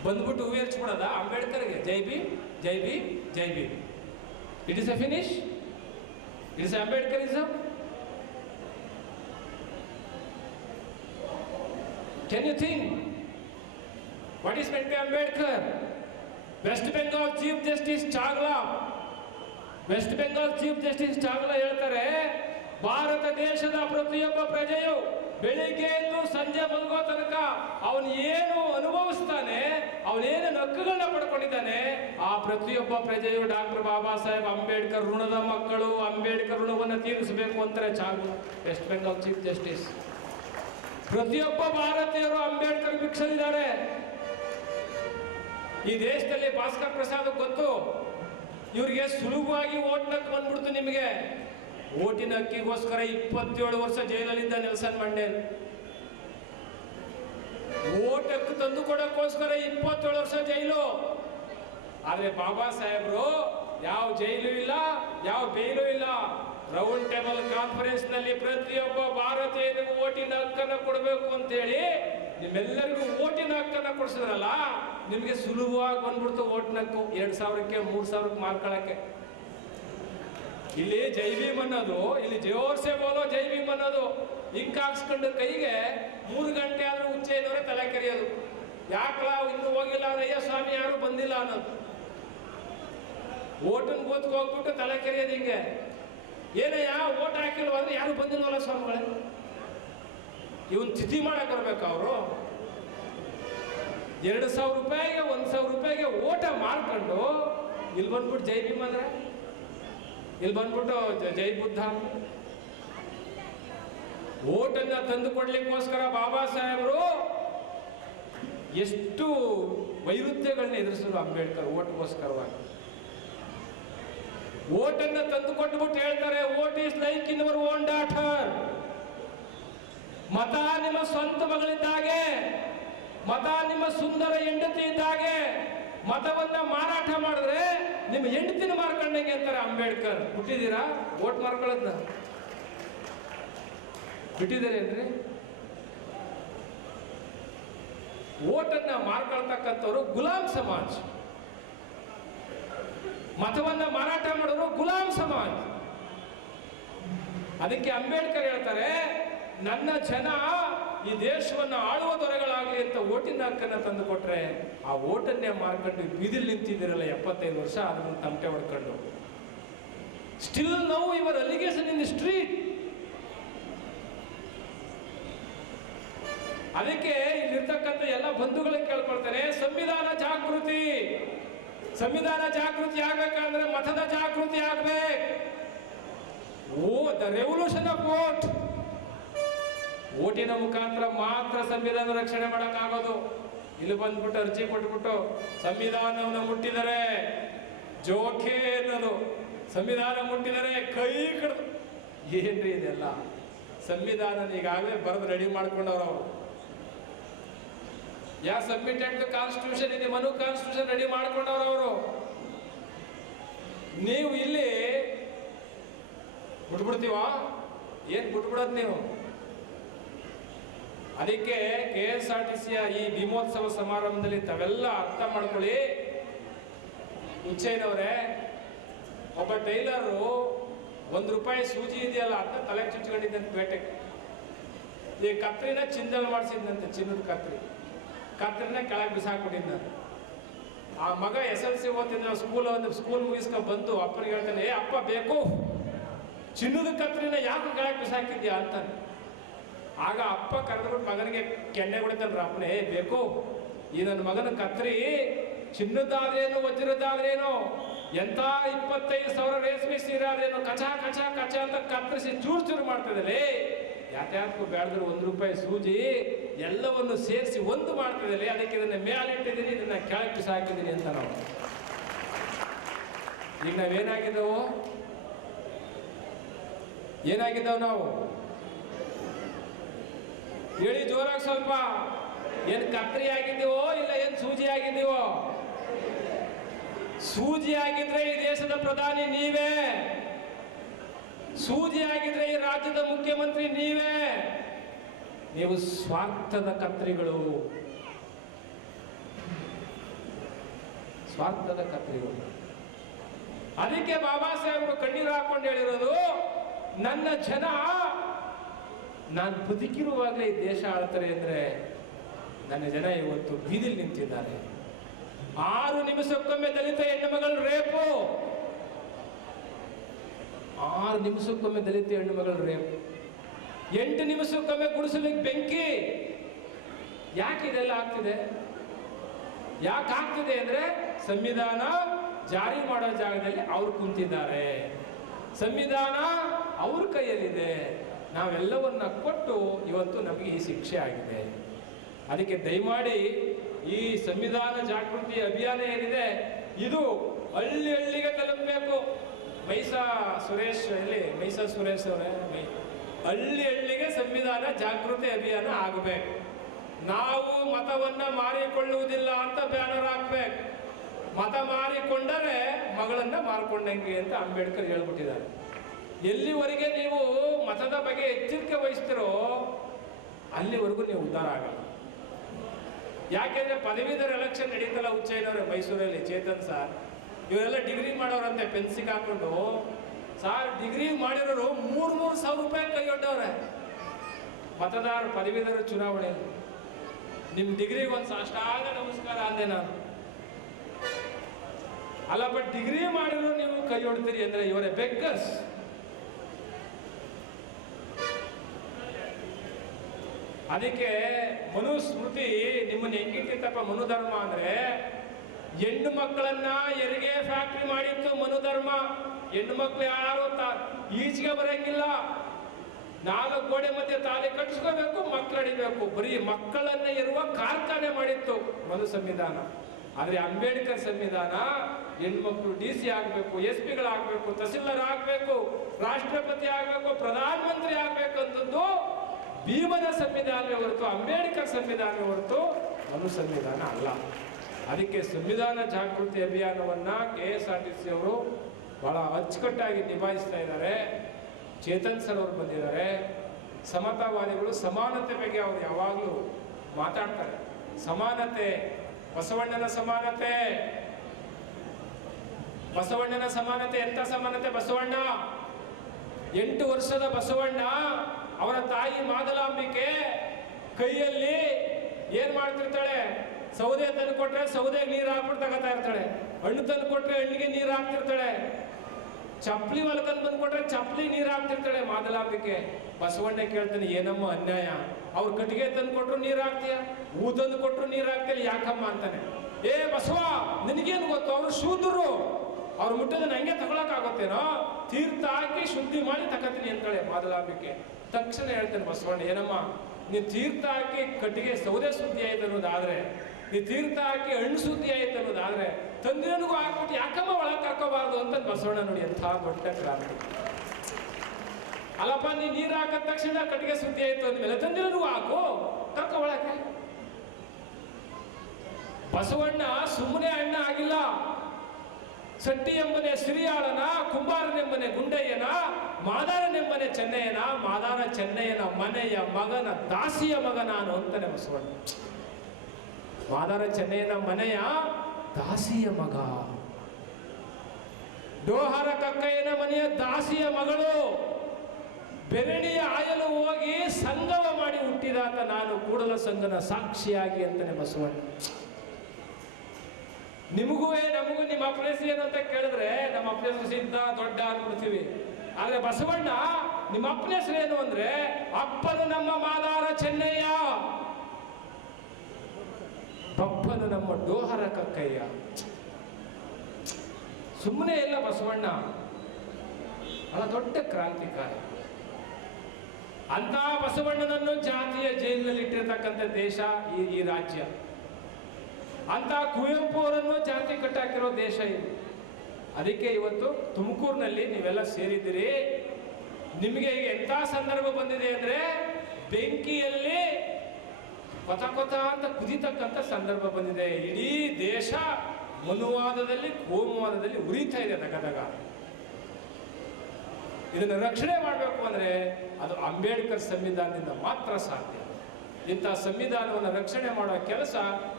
ಬಂದ್ಬಿಟ್ಟು ಹೂವು ಏರ್ಚ್ಬಿಡೋದ ಅಂಬೇಡ್ಕರ್ಗೆ? Jai Bhim, Jai Bhim, Jai Bhim. It is a finish, it is Ambedkarism. Can you think what is meant by Ambedkar? West Bengal Chief Justice Chagla West Bengal chief justice Chawla ಹೇಳ್ತಾರೆ, ಭಾರತ ದೇಶದ ಪ್ರತಿಯೊಬ್ಬ ಪ್ರಜೆಯು ಬೆಳಿಗ್ಗೆ ಎದ್ದು ಸಂಜೆ ಮಲಗೋ ತನಕ ಅವನು ಏನು ಅನುಭವಿಸ್ತಾನೆ, ಅವನೇನು ಹಕ್ಕುಗಳನ್ನ ಪಡ್ಕೊಂಡಿದ್ದಾನೆ, ಆ ಪ್ರತಿಯೊಬ್ಬ ಪ್ರಜೆಯು ಡಾಕ್ಟರ್ ಬಾಬಾ ಸಾಹೇಬ್ ಅಂಬೇಡ್ಕರ್ ಋಣದ ಮಕ್ಕಳು, ಅಂಬೇಡ್ಕರ್ ಋಣವನ್ನು ತೀರಿಸಬೇಕು ಅಂತಾರೆ Chawla, West Bengal chief justice. ಪ್ರತಿಯೊಬ್ಬ ಭಾರತೀಯರು ಅಂಬೇಡ್ಕರ್ ಭಿಕ್ಷಲಿದ್ದಾರೆ. ಈ ದೇಶದಲ್ಲಿ ಭಾಸ್ಕರ್ ಪ್ರಸಾದ್ ಗೊತ್ತು, ಇವರಿಗೆ ಸುಲಭವಾಗಿ ಓಟ್ನಕ್ಕೆ ಬಂದ್ಬಿಡ್ತು. ನಿಮಗೆ ಓಟಿನ ಹಕ್ಕಿಗೋಸ್ಕರ 27 ವರ್ಷ ಜೈಲಲ್ಲಿದ್ದ ನೆಲ್ಸನ್ ಮಂಡೇಲ್. ಓಟ್ ಹಕ್ಕು ತಂದು ಕೊಡೋಕ್ಕೋಸ್ಕರ 27 ವರ್ಷ ಜೈಲು. ಆದ್ರೆ ಬಾಬಾ ಸಾಹೇಬ್ರು ಯಾವ ಜೈಲು ಇಲ್ಲ, ಯಾವ ಬೇಲು ಇಲ್ಲ. ರೌಂಡ್ ಟೇಬಲ್ ಕಾನ್ಫರೆನ್ಸ್ ನಲ್ಲಿ ಪ್ರತಿಯೊಬ್ಬ ಭಾರತೀಯನಿಗೂ ಓಟಿನ ಹಕ್ಕನ್ನ ಕೊಡಬೇಕು ಅಂತ ಹೇಳಿ ನಿಮ್ಮೆಲ್ಲರಿಗೂ ಓಟಿನ ಹಕ್ಕನ್ನ ಕೊಡಿಸಿದ್ರಲ್ಲ, ನಿಮ್ಗೆ ಸುಲಭವಾಗಿ ಬಂದ್ಬಿಡ್ತು ಓಟ್ನಕ್ಕು. 2000ಕ್ಕೆ 3000ಕ್ಕೆ ಮಾರ್ಕೊಳ್ಳಕ್ಕೆ. ಇಲ್ಲಿ ಜೈ ಭೀಮ್ ಅನ್ನೋದು, ಇಲ್ಲಿ ಜೋರ್ಸೆ ಬೋಲೋ ಜೈ ಭೀಮ್ ಅನ್ನೋದು ಹಿಂಗ್ ಹಾಕ್ಸ್ಕೊಂಡು ಕೈಗೆ 3 ಗಂಟೆ ಆದ್ರೂ ಉಚ್ಚೆ ಇದ್ದವರೇ ತಲೆ ಕೆರೆಯೋದು. ಯಾಕಲ ಇನ್ನು ಹೋಗಿಲ್ಲ ಅಂದ್ರೆ ಅಯ್ಯ ಸ್ವಾಮಿ ಯಾರು ಬಂದಿಲ್ಲ ಅನ್ನೋದು. ಓಟನ್ ಬೂತ್ಗೆ ಹೋಗ್ಬಿಟ್ಟು ತಲೆ ಕೆರೆಯೋದು ಹಿಂಗೆ. ಏನಯ್ಯ ಓಟ್ ಹಾಕಿಲ್ವಾದ್ರೆ ಯಾರು ಬಂದಿಲ್ವಲ್ಲ ಸ್ವಾಮಿಗಳೇ, ಇವನ್ ತಿಥಿ ಮಾಡಕ್ ಬರ್ಬೇಕು ಅವರು. 2,000 ರೂಪಾಯಿಗೆ 1,000 ರೂಪಾಯಿಗೆ ಓಟ ಮಾಡ್ಕೊಂಡು ಇಲ್ಲಿ ಬಂದ್ಬಿಟ್ಟು ಜೈ ಭೀಮ್ ಅಂದ್ರೆ, ಇಲ್ಲಿ ಬಂದ್ಬಿಟ್ಟು ಜೈ ಬುದ್ಧ. ಓಟನ್ನ ತಂದು ಕೊಡ್ಲಿಕ್ಕೋಸ್ಕರ ಬಾಬಾ ಸಾಹೇಬರು ಎಷ್ಟು ವೈರುಧ್ಯಗಳನ್ನ ಎದುರಿಸಿದ್ರು ಅಂಬೇಡ್ಕರ್ ಓಟ್ಗೋಸ್ಕರವಾಗಿ. ಓಟನ್ನ ತಂದು ಕೊಟ್ಬಿಟ್ಟು ಹೇಳ್ತಾರೆ, vote is like in our own daughter. ಮತ ನಿಮ್ಮ ಸ್ವಂತ ಮಗಳಿದ್ದಾಗೆ, ಮತ ನಿಮ್ಮ ಸುಂದರ ಹೆಂಡತಿ ಇದ್ದಾಗೆ. ಮತವನ್ನ ಮಾರಾಟ ಮಾಡಿದ್ರೆ ನಿಮ್ಮ ಹೆಂಡತಿನ ಮಾರ್ಕೊಂಡಂಗೆ ಅಂತಾರೆ ಅಂಬೇಡ್ಕರ್. ಬಿಟ್ಟಿದ್ದೀರಾ ಓಟ್ ಮಾರ್ಕೊಳ್ಳೋದ್ನ? ಬಿಟ್ಟಿದ್ದೀರೇನ್ರಿ? ಓಟನ್ನ ಮಾರ್ಕೊಳ್ತಕ್ಕಂಥವ್ರು ಗುಲಾಮ್ ಸಮಾಜ್, ಮತವನ್ನ ಮಾರಾಟ ಮಾಡೋರು ಗುಲಾಮ್ ಸಮಾಜ್. ಅದಕ್ಕೆ ಅಂಬೇಡ್ಕರ್ ಹೇಳ್ತಾರೆ, ನನ್ನ ಜನ ಈ ದೇಶವನ್ನು ಆಳುವ ದೊರೆಗಳಾಗಲಿ ಅಂತ ಓಟಿನ ಹಕ್ಕನ್ನ ತಂದು ಕೊಟ್ರೆ, ಆ ಓಟನ್ನೇ ಮಾರ್ಕೊಂಡು ಬೀದಿಲ್ ನಿಂತಿದ್ದೀರಲ್ಲ 75 ವರ್ಷ, ಅದನ್ನು ತಮಟೆ ಹೊಡ್ಕೊಂಡು. Still now your allegation in the street. ಅದಕ್ಕೆ ಇಲ್ಲಿರ್ತಕ್ಕಂಥ ಎಲ್ಲ ಬಂಧುಗಳಿಗೆ ಕೇಳ್ಕೊಳ್ತಾರೆ, ಸಂವಿಧಾನ ಜಾಗೃತಿ. ಸಂವಿಧಾನ ಜಾಗೃತಿ ಆಗ್ಬೇಕಂದ್ರೆ ಮತದ ಜಾಗೃತಿ ಆಗ್ಬೇಕು. The revolution of vote. ಓಟಿನ ಮುಖಾಂತರ ಮಾತ್ರ ಸಂವಿಧಾನ ರಕ್ಷಣೆ ಮಾಡಕ್ಕಾಗೋದು. ಇಲ್ಲಿ ಬಂದ್ಬಿಟ್ಟು ಅರ್ಜಿ ಕೊಟ್ಬಿಟ್ಟು ಸಂವಿಧಾನವನ್ನು ಮುಟ್ಟಿದರೆ ಜೋಕೆ ಅನ್ನೋದು, ಸಂವಿಧಾನ ಮುಟ್ಟಿದರೆ ಕೈ ಕಡ್ದು. ಏನ್ರಿ ಇದೆಲ್ಲ? ಸಂವಿಧಾನ ಈಗಾಗಲೇ ಬರೆದು ರೆಡಿ ಮಾಡ್ಕೊಂಡವ್ರು ಅವರು. ಯಾ ಸಬ್ಮಿಟೆಡ್ ದ ಕಾನ್ಸ್ಟಿಟ್ಯೂಷನ್ ಇದೆ, ಮನು ಕಾನ್ಸ್ಟಿಟ್ಯೂಷನ್ ರೆಡಿ ಮಾಡ್ಕೊಂಡವ್ರು ಅವರು. ನೀವು ಇಲ್ಲಿ ಬಿಟ್ಬಿಡ್ತೀವ? ಏನ್ ಬಿಟ್ಬಿಡೋದು ನೀವು? ಅದಕ್ಕೆ KSRTCಯ ಈ ಭೀಮೋತ್ಸವ ಸಮಾರಂಭದಲ್ಲಿ ತಾವೆಲ್ಲ ಅರ್ಥ ಮಾಡ್ಕೊಳ್ಳಿ. ಉಚ್ಚೈನವರೇ, ಒಬ್ಬ ಟೈಲರು ₹1 ಸೂಜಿ ಇದೆಯಲ್ಲ ಅದನ್ನ ತಲೆ ಚುಚ್ಕೊಂಡಿದ್ದಂತೆ ಪೇಟೆಗೆ. ಈ ಕತ್ರಿನ ಚಿನ್ನದಲ್ಲಿ ಮಾಡಿಸಿದ್ದಂತೆ, ಚಿನ್ನದ ಕತ್ರಿನ ಕೆಳಗೆ ಬಿಸಾಕ್ಬಿಟ್ಟಿದ್ದ. ಆ ಮಗ SLC ಓದ್ತಿದ್ದ, ಸ್ಕೂಲ್ ಮುಗಿಸ್ಕೊಂಡು ಬಂದು ಅಪ್ಪನಿಗೆ ಹೇಳ್ತಾನೆ, ಏ ಅಪ್ಪ ಬೇಕು ಚಿನ್ನದ ಕತ್ರಿನ ಯಾಕೆ ಕೆಳಗೆ ಬಿಸಾಕಿದ್ಯಾ ಅಂತಾನೆ. ಆಗ ಅಪ್ಪ ಕರೆದ್ಬಿಟ್ಟು ಮಗನಿಗೆ ಕೆನ್ನೆ ಹೊಡಿತಾನ್ರ ಅಪ್ಪನೇ, ಬೇಕು ಈ ನನ್ನ ಮಗನ ಕತ್ರಿ ಚಿನ್ನದಾದ್ರೇನು ವಜ್ರದಾದ್ರೇನು ಎಂತ 25,000 ರೇಷ್ಮೆ ಸೀರೆ ಆದ್ರೇನು ಕಚ ಕಚ ಕಚ ಅಂತ ಕತ್ತರಿಸಿ ಚೂರು ಮಾಡ್ತದಲ್ಲಿ, ಯಾತ್ಯಾಕೂ ಬೇಡದ್ರು ₹1 ಸೂಜಿ ಎಲ್ಲವನ್ನು ಸೇರಿಸಿ ಒಂದು ಮಾಡ್ತದಲ್ಲಿ, ಅದಕ್ಕೆ ಇದನ್ನ ಮೇಲಿಟ್ಟಿದ್ದೀನಿ, ಇದನ್ನ ಕೆಳಗೆ ಬಿಸಾಕಿದ್ದೀನಿ ಅಂತ ನಾವು. ಈಗ ನಾವೇನಾಗಿದ್ದವು? ಏನಾಗಿದ್ದಾವ್ ನಾವು? ಹೇಳಿ ಜೋರಾಗಿ ಸ್ವಲ್ಪ. ಏನ್ ಕತ್ರಿ ಆಗಿದ್ದೀವೋ ಇಲ್ಲ ಏನ್ ಸೂಜಿ ಆಗಿದ್ದೀವೋ? ಸೂಜಿ ಆಗಿದ್ರೆ ಈ ದೇಶದ ಪ್ರಧಾನಿ ನೀವೇ, ಸೂಜಿ ಆಗಿದ್ರೆ ಈ ರಾಜ್ಯದ ಮುಖ್ಯಮಂತ್ರಿ ನೀವೇ. ನೀವು ಸ್ವಾರ್ಥದ ಕತ್ರಿಗಳು, ಸ್ವಾರ್ಥದ ಕತ್ರಿಗಳು. ಅದಕ್ಕೆ ಬಾಬಾ ಸಾಹೇಬರು ಕಣ್ಣೀರು ಹಾಕೊಂಡು ಹೇಳಿರೋದು, ನನ್ನ ಜನ ನಾನು ಬದುಕಿರುವಾಗಲೇ ಈ ದೇಶ ಆಳ್ತಾರೆ ಅಂದ್ರೆ ನನ್ನ ಜನ ಇವತ್ತು ಬೀದಿಲ್ ನಿಂತಿದ್ದಾರೆ. 6 ನಿಮಿಷಕ್ಕೊಮ್ಮೆ ದಲಿತ ಹೆಣ್ಣು ಮಗಳು ರೇಪು, 6 ನಿಮಿಷಕ್ಕೊಮ್ಮೆ ದಲಿತ ಹೆಣ್ಣು ಮಗಳು ರೇಪ್, 8 ನಿಮಿಷಕ್ಕೊಮ್ಮೆ ಗುಡಿಸಲಿಕ್ಕೆ ಬೆಂಕಿ. ಯಾಕೆ ಇದೆಲ್ಲ ಆಗ್ತಿದೆ? ಯಾಕೆ ಆಗ್ತಿದೆ ಅಂದ್ರೆ ಸಂವಿಧಾನ ಜಾರಿ ಮಾಡೋ ಜಾಗದಲ್ಲಿ ಅವ್ರು ಕುಂತಿದ್ದಾರೆ, ಸಂವಿಧಾನ ಅವ್ರ ಕೈಯಲ್ಲಿದೆ. ನಾವೆಲ್ಲವನ್ನ ಕೊಟ್ಟು ಇವತ್ತು ನಮಗೆ ಈ ಶಿಕ್ಷೆ ಆಗಿದೆ. ಅದಕ್ಕೆ ದಯಮಾಡಿ ಈ ಸಂವಿಧಾನ ಜಾಗೃತಿ ಅಭಿಯಾನ ಏನಿದೆ ಇದು ಹಳ್ಳಿ ಹಳ್ಳಿಗೆ ತಲುಪಬೇಕು. ಮೈಸಾ ಸುರೇಶ್ ಅವರೇ, ಹಳ್ಳಿ ಹಳ್ಳಿಗೆ ಸಂವಿಧಾನ ಜಾಗೃತಿ ಅಭಿಯಾನ ಆಗಬೇಕು. ನಾವು ಮತವನ್ನ ಮಾರಿಕೊಳ್ಳುವುದಿಲ್ಲ ಅಂತ ಬ್ಯಾನರ್ ಹಾಕ್ಬೇಕು. ಮತ ಮಾರಿಕೊಂಡರೆ ಮಗಳನ್ನ ಮಾರ್ಕೊಂಡಂಗೆ ಅಂತ ಅಂಬೇಡ್ಕರ್ ಹೇಳ್ಬಿಟ್ಟಿದ್ದಾರೆ. ಎಲ್ಲಿವರೆಗೆ ನೀವು ಮತದ ಬಗ್ಗೆ ಎಚ್ಚರಿಕೆ ವಹಿಸ್ತಿರೋ ಅಲ್ಲಿವರೆಗೂ ನೀವು ಉದ್ಧಾರ ಆಗಲ್ಲ. ಯಾಕೆಂದ್ರೆ ಪದವೀಧರ ಎಲೆಕ್ಷನ್ ನಡೀತಲ್ಲ ಹುಚ್ಚಯ್ಯನವ್ರೆ ಮೈಸೂರಲ್ಲಿ, ಚೇತನ್ ಸರ್ ಇವರೆಲ್ಲ ಡಿಗ್ರಿ ಮಾಡೋರಂತೆ ಪೆನ್ಸಿಗೆ ಹಾಕೊಂಡು. ಸಾರ್ ಡಿಗ್ರಿ ಮಾಡಿರೋರು 3,000 ರೂಪಾಯಿ ಕೈಯೊಡ್ಡವ್ರೆ ಮತದಾರ ಪದವೀಧರ ಚುನಾವಣೆಯಲ್ಲಿ. ನಿಮ್ ಡಿಗ್ರಿಗೆ ಒಂದು ಸಾಷ್ಟಾಂಗ ನಮಸ್ಕಾರ ಅಂದೆ ನಾನು. ಅಲ್ಲ, ಬಟ್ ಡಿಗ್ರಿ ಮಾಡಿರೋ ನೀವು ಕೈ ಹೊಡ್ತೀರಿ ಅಂದ್ರೆ ಇವರೇ ಬೆಕ್ಕರ್ಸ್. ಅದಕ್ಕೆ ಮನುಸ್ಮೃತಿ ನಿಮ್ಮನ್ನ ಹೆಂಗಿಟ್ಟಿತ್ತಪ್ಪ ಮನುಧರ್ಮ ಅಂದ್ರೆ, ಹೆಣ್ಣು ಮಕ್ಕಳನ್ನ ಹೆರಿಗೆ ಫ್ಯಾಕ್ಟ್ರಿ ಮಾಡಿತ್ತು ಮನುಧರ್ಮ. ಹೆಣ್ಣು ಮಕ್ಳು ಯಾರು ಈಚೆಗೆ ಬರಂಗಿಲ್ಲ, 4 ಗೋಡೆ ಮಧ್ಯೆ ತಾಲಿ ಕಟ್ಟಿಸ್ಕೋಬೇಕು, ಮಕ್ಕಳು ಅಡಿಬೇಕು, ಬರೀ ಮಕ್ಕಳನ್ನ ಇರುವ ಕಾರ್ಖಾನೆ ಮಾಡಿತ್ತು ಮನು ಸಂವಿಧಾನ. ಆದ್ರೆ ಅಂಬೇಡ್ಕರ್ ಸಂವಿಧಾನ ಹೆಣ್ಮಕ್ಳು DC ಆಗ್ಬೇಕು, SP ಗಳಾಗಬೇಕು, ತಹಸೀಲ್ದಾರ್ ಆಗ್ಬೇಕು, ರಾಷ್ಟ್ರಪತಿ ಆಗ್ಬೇಕು, ಪ್ರಧಾನ ಮಂತ್ರಿ ಆಗ್ಬೇಕು ಅಂತದ್ದು ಭೀಮನ ಸಂವಿಧಾನವೇ ಹೊರತು ಅಂಬೇಡ್ಕರ್ ಸಂವಿಧಾನವೇ ಹೊರತು ಮನು ಸಂವಿಧಾನ ಅಲ್ಲ. ಅದಕ್ಕೆ ಸಂವಿಧಾನ ಜಾಗೃತಿ ಅಭಿಯಾನವನ್ನ KSRTC ಅವರು ಬಹಳ ಅಚ್ಚುಕಟ್ಟಾಗಿ ನಿಭಾಯಿಸ್ತಾ ಇದ್ದಾರೆ. ಚೇತನ್ ಸರ್ ಅವರು ಬಂದಿದ್ದಾರೆ. ಸಮತಾವಾದಿಗಳು ಸಮಾನತೆ ಬಗ್ಗೆ ಅವರು ಯಾವಾಗಲೂ ಮಾತಾಡ್ತಾರೆ. ಸಮಾನತೆ, ಬಸವಣ್ಣನ ಸಮಾನತೆ, ಬಸವಣ್ಣನ ಸಮಾನತೆ. ಎಂತ ಸಮಾನತೆ? ಬಸವಣ್ಣ 8 ವರ್ಷದ ಬಸವಣ್ಣ ಅವರ ತಾಯಿ ಮಾದಲಾಂಬಿಕೆ ಕೈಯಲ್ಲಿ ಏನ್ ಮಾಡ್ತಿರ್ತಾಳೆ? ಸೌದೆ ತಂದು ಕೊಟ್ರೆ ಸೌದೆಗೆ ನೀರು ಹಾಕ್ಬಿಟ್ಟು ತಗೋತಾ ಇರ್ತಾಳೆ, ಹಣ್ಣು ತಂದು ಕೊಟ್ರೆ ಹಣ್ಣಿಗೆ ನೀರು ಹಾಕ್ತಿರ್ತಾಳೆ, ಚಪ್ಪಲಿ ಹೊಲಕಂದು ಬಂದು ಕೊಟ್ರೆ ಚಪ್ಪಲಿ ನೀರು ಹಾಕ್ತಿರ್ತಾಳೆ ಮಾದಲಾಂಬಿಕೆ. ಬಸವಣ್ಣ ಕೇಳ್ತಾನೆ, ಏನಮ್ಮ ಅನ್ಯಾಯ? ಅವ್ರು ಕಟ್ಟಿಗೆ ತಂದು ಕೊಟ್ರು ನೀರು ಹಾಕ್ತೀಯ, ಹೂ ತಂದು ಕೊಟ್ರು ನೀರು ಹಾಕ್ತಿಲ್ಲ, ಯಾಕಮ್ಮ ಅಂತಾನೆ. ಏ ಬಸವ, ನಿನಗೇನು ಗೊತ್ತು? ಅವ್ರು ಶೂದ್ರರು, ಅವ್ರು ಮುಟ್ಟೋದನ್ನ ಹಂಗೆ ತಗೊಳಕಾಗುತ್ತೇನೋ? ತೀರ್ಥ ಹಾಕಿ ಶುದ್ಧಿ ಮಾಡಿ ತಕತೀನಿ ಅಂತಾಳೆ ಮಾದಲಾಂಬಿಕೆ. ತಕ್ಷಣ ಹೇಳ್ತಾನೆ ಬಸವಣ್ಣ, ಏನಮ್ಮ ನೀನು ತೀರ್ಥ ಹಾಕಿ ಕಟ್ಟಿಗೆ ಸೌದೆ ಶುದ್ಧಿ ಆಯ್ತು ಅನ್ನೋದಾದ್ರೆ, ನೀ ತೀರ್ಥ ಹಾಕಿ ಹಣ್ಣು ಶುದ್ಧಿ ಆಯ್ತು ಅನ್ನೋದಾದ್ರೆ ತಂದಿರನಿಗೂ ಹಾಕ್ಬಿಟ್ಟು ಯಾಕಮ್ಮ ಒಳಗೆ ಕರ್ಕೋಬಾರ್ದು ಅಂತ ಬಸವಣ್ಣ ನೋಡಿ ಎಂಥ ದೊಡ್ಡ ಕ್ರಾಂತಿ. ಅಲ್ಲಪ್ಪ, ನೀ ನೀರು ಹಾಕಿದ ತಕ್ಷಣ ಕಟ್ಟಿಗೆ ಶುದ್ಧಿ ಆಯ್ತು ಅಂದ್ಮೇಲೆ ತಂದಿರನಿಗೂ ಹಾಕು, ಕರ್ಕೊ ಒಳಕ್ಕೆ. ಬಸವಣ್ಣ ಸುಮ್ಮನೆ ಅಣ್ಣ ಆಗಿಲ್ಲ. ಸಟ್ಟಿ ಎಂಬನೆ ಸಿರಿಯಾಳನ, ಕುಂಬಾರನೆಂಬನೆ ಗುಂಡಯ್ಯನ, ಮಾದಾರನೆಂಬನೆ ಚೆನ್ನಯ್ಯನ, ಮಾದಾರ ಚೆನ್ನಯ್ಯನ ಮನೆಯ ಮಗನ ದಾಸಿಯ ಮಗ ನಾನು ಅಂತಾನೆ ಬಸವಣ್ಣ. ಮಾದಾರ ಚೆನ್ನಯ್ಯನ ಮನೆಯ ದಾಸಿಯ ಮಗ, ಡೋಹರ ಕಕ್ಕಯ್ಯನ ಮನೆಯ ದಾಸಿಯ ಮಗಳು, ಬೆರಣಿಯ ಆಯಲು ಹೋಗಿ ಸಂಗಮ ಮಾಡಿ ಹುಟ್ಟಿದಾತ ನಾನು, ಕೂಡಲ ಸಂಗನ ಸಾಕ್ಷಿಯಾಗಿ ಅಂತಾನೆ ಬಸವಣ್ಣ. ನಿಮಗೂ ನಮಗೂ ನಿಮ್ಮ ಅಪ್ಪನ ಹೆಸರು ಏನು ಅಂತ ಕೇಳಿದ್ರೆ ನಮ್ಮ ಅಪ್ಪನ ಹೆಸರು ಸಿದ್ಧ ದೊಡ್ಡ ಅಂದ್ಬಿಡ್ತೀವಿ. ಆದ್ರೆ ಬಸವಣ್ಣ ನಿಮ್ಮ ಅಪ್ಪನ ಹೆಸರು ಏನು ಅಂದ್ರೆ, ಅಪ್ಪನು ನಮ್ಮ ಮಾದಾರ ಚೆನ್ನಯ್ಯ, ಬಪ್ಪನು ನಮ್ಮ ಡೋಹರ ಕಕ್ಕಯ್ಯ. ಸುಮ್ಮನೆ ಇಲ್ಲ ಬಸವಣ್ಣ, ಬಹಳ ದೊಡ್ಡ ಕ್ರಾಂತಿಕಾರಿ. ಅಂತ ಬಸವಣ್ಣನನ್ನು ಜಾತಿಯ ಜೈಲಿನಲ್ಲಿ ಇಟ್ಟಿರ್ತಕ್ಕಂಥ ದೇಶ ಈ ರಾಜ್ಯ. ಅಂತ ಕುವೆಂಪು ಅವರನ್ನು ಜಾತಿ ಕಟ್ಟಾಕಿರೋ ದೇಶ ಇದು. ಅದಕ್ಕೆ ಇವತ್ತು ತುಮಕೂರಿನಲ್ಲಿ ನೀವೆಲ್ಲ ಸೇರಿದ್ದೀರಿ. ನಿಮಗೆ ಈಗ ಎಂಥ ಸಂದರ್ಭ ಬಂದಿದೆ ಅಂದ್ರೆ, ಬೆಂಕಿಯಲ್ಲಿ ಕೊತ ಕೊತ ಅಂತ ಕುದಿತಕ್ಕಂಥ ಸಂದರ್ಭ ಬಂದಿದೆ. ಇಡೀ ದೇಶ ಮನುವಾದದಲ್ಲಿ, ಕೋಮುವಾದದಲ್ಲಿ ಉರಿತಾ ಇದೆ ದಗದಗ. ಇದನ್ನು ರಕ್ಷಣೆ ಮಾಡಬೇಕು ಅಂದ್ರೆ ಅದು ಅಂಬೇಡ್ಕರ್ ಸಂವಿಧಾನದಿಂದ ಮಾತ್ರ ಸಾಧ್ಯ. ಇಂಥ ಸಂವಿಧಾನವನ್ನು ರಕ್ಷಣೆ ಮಾಡೋ ಕೆಲಸ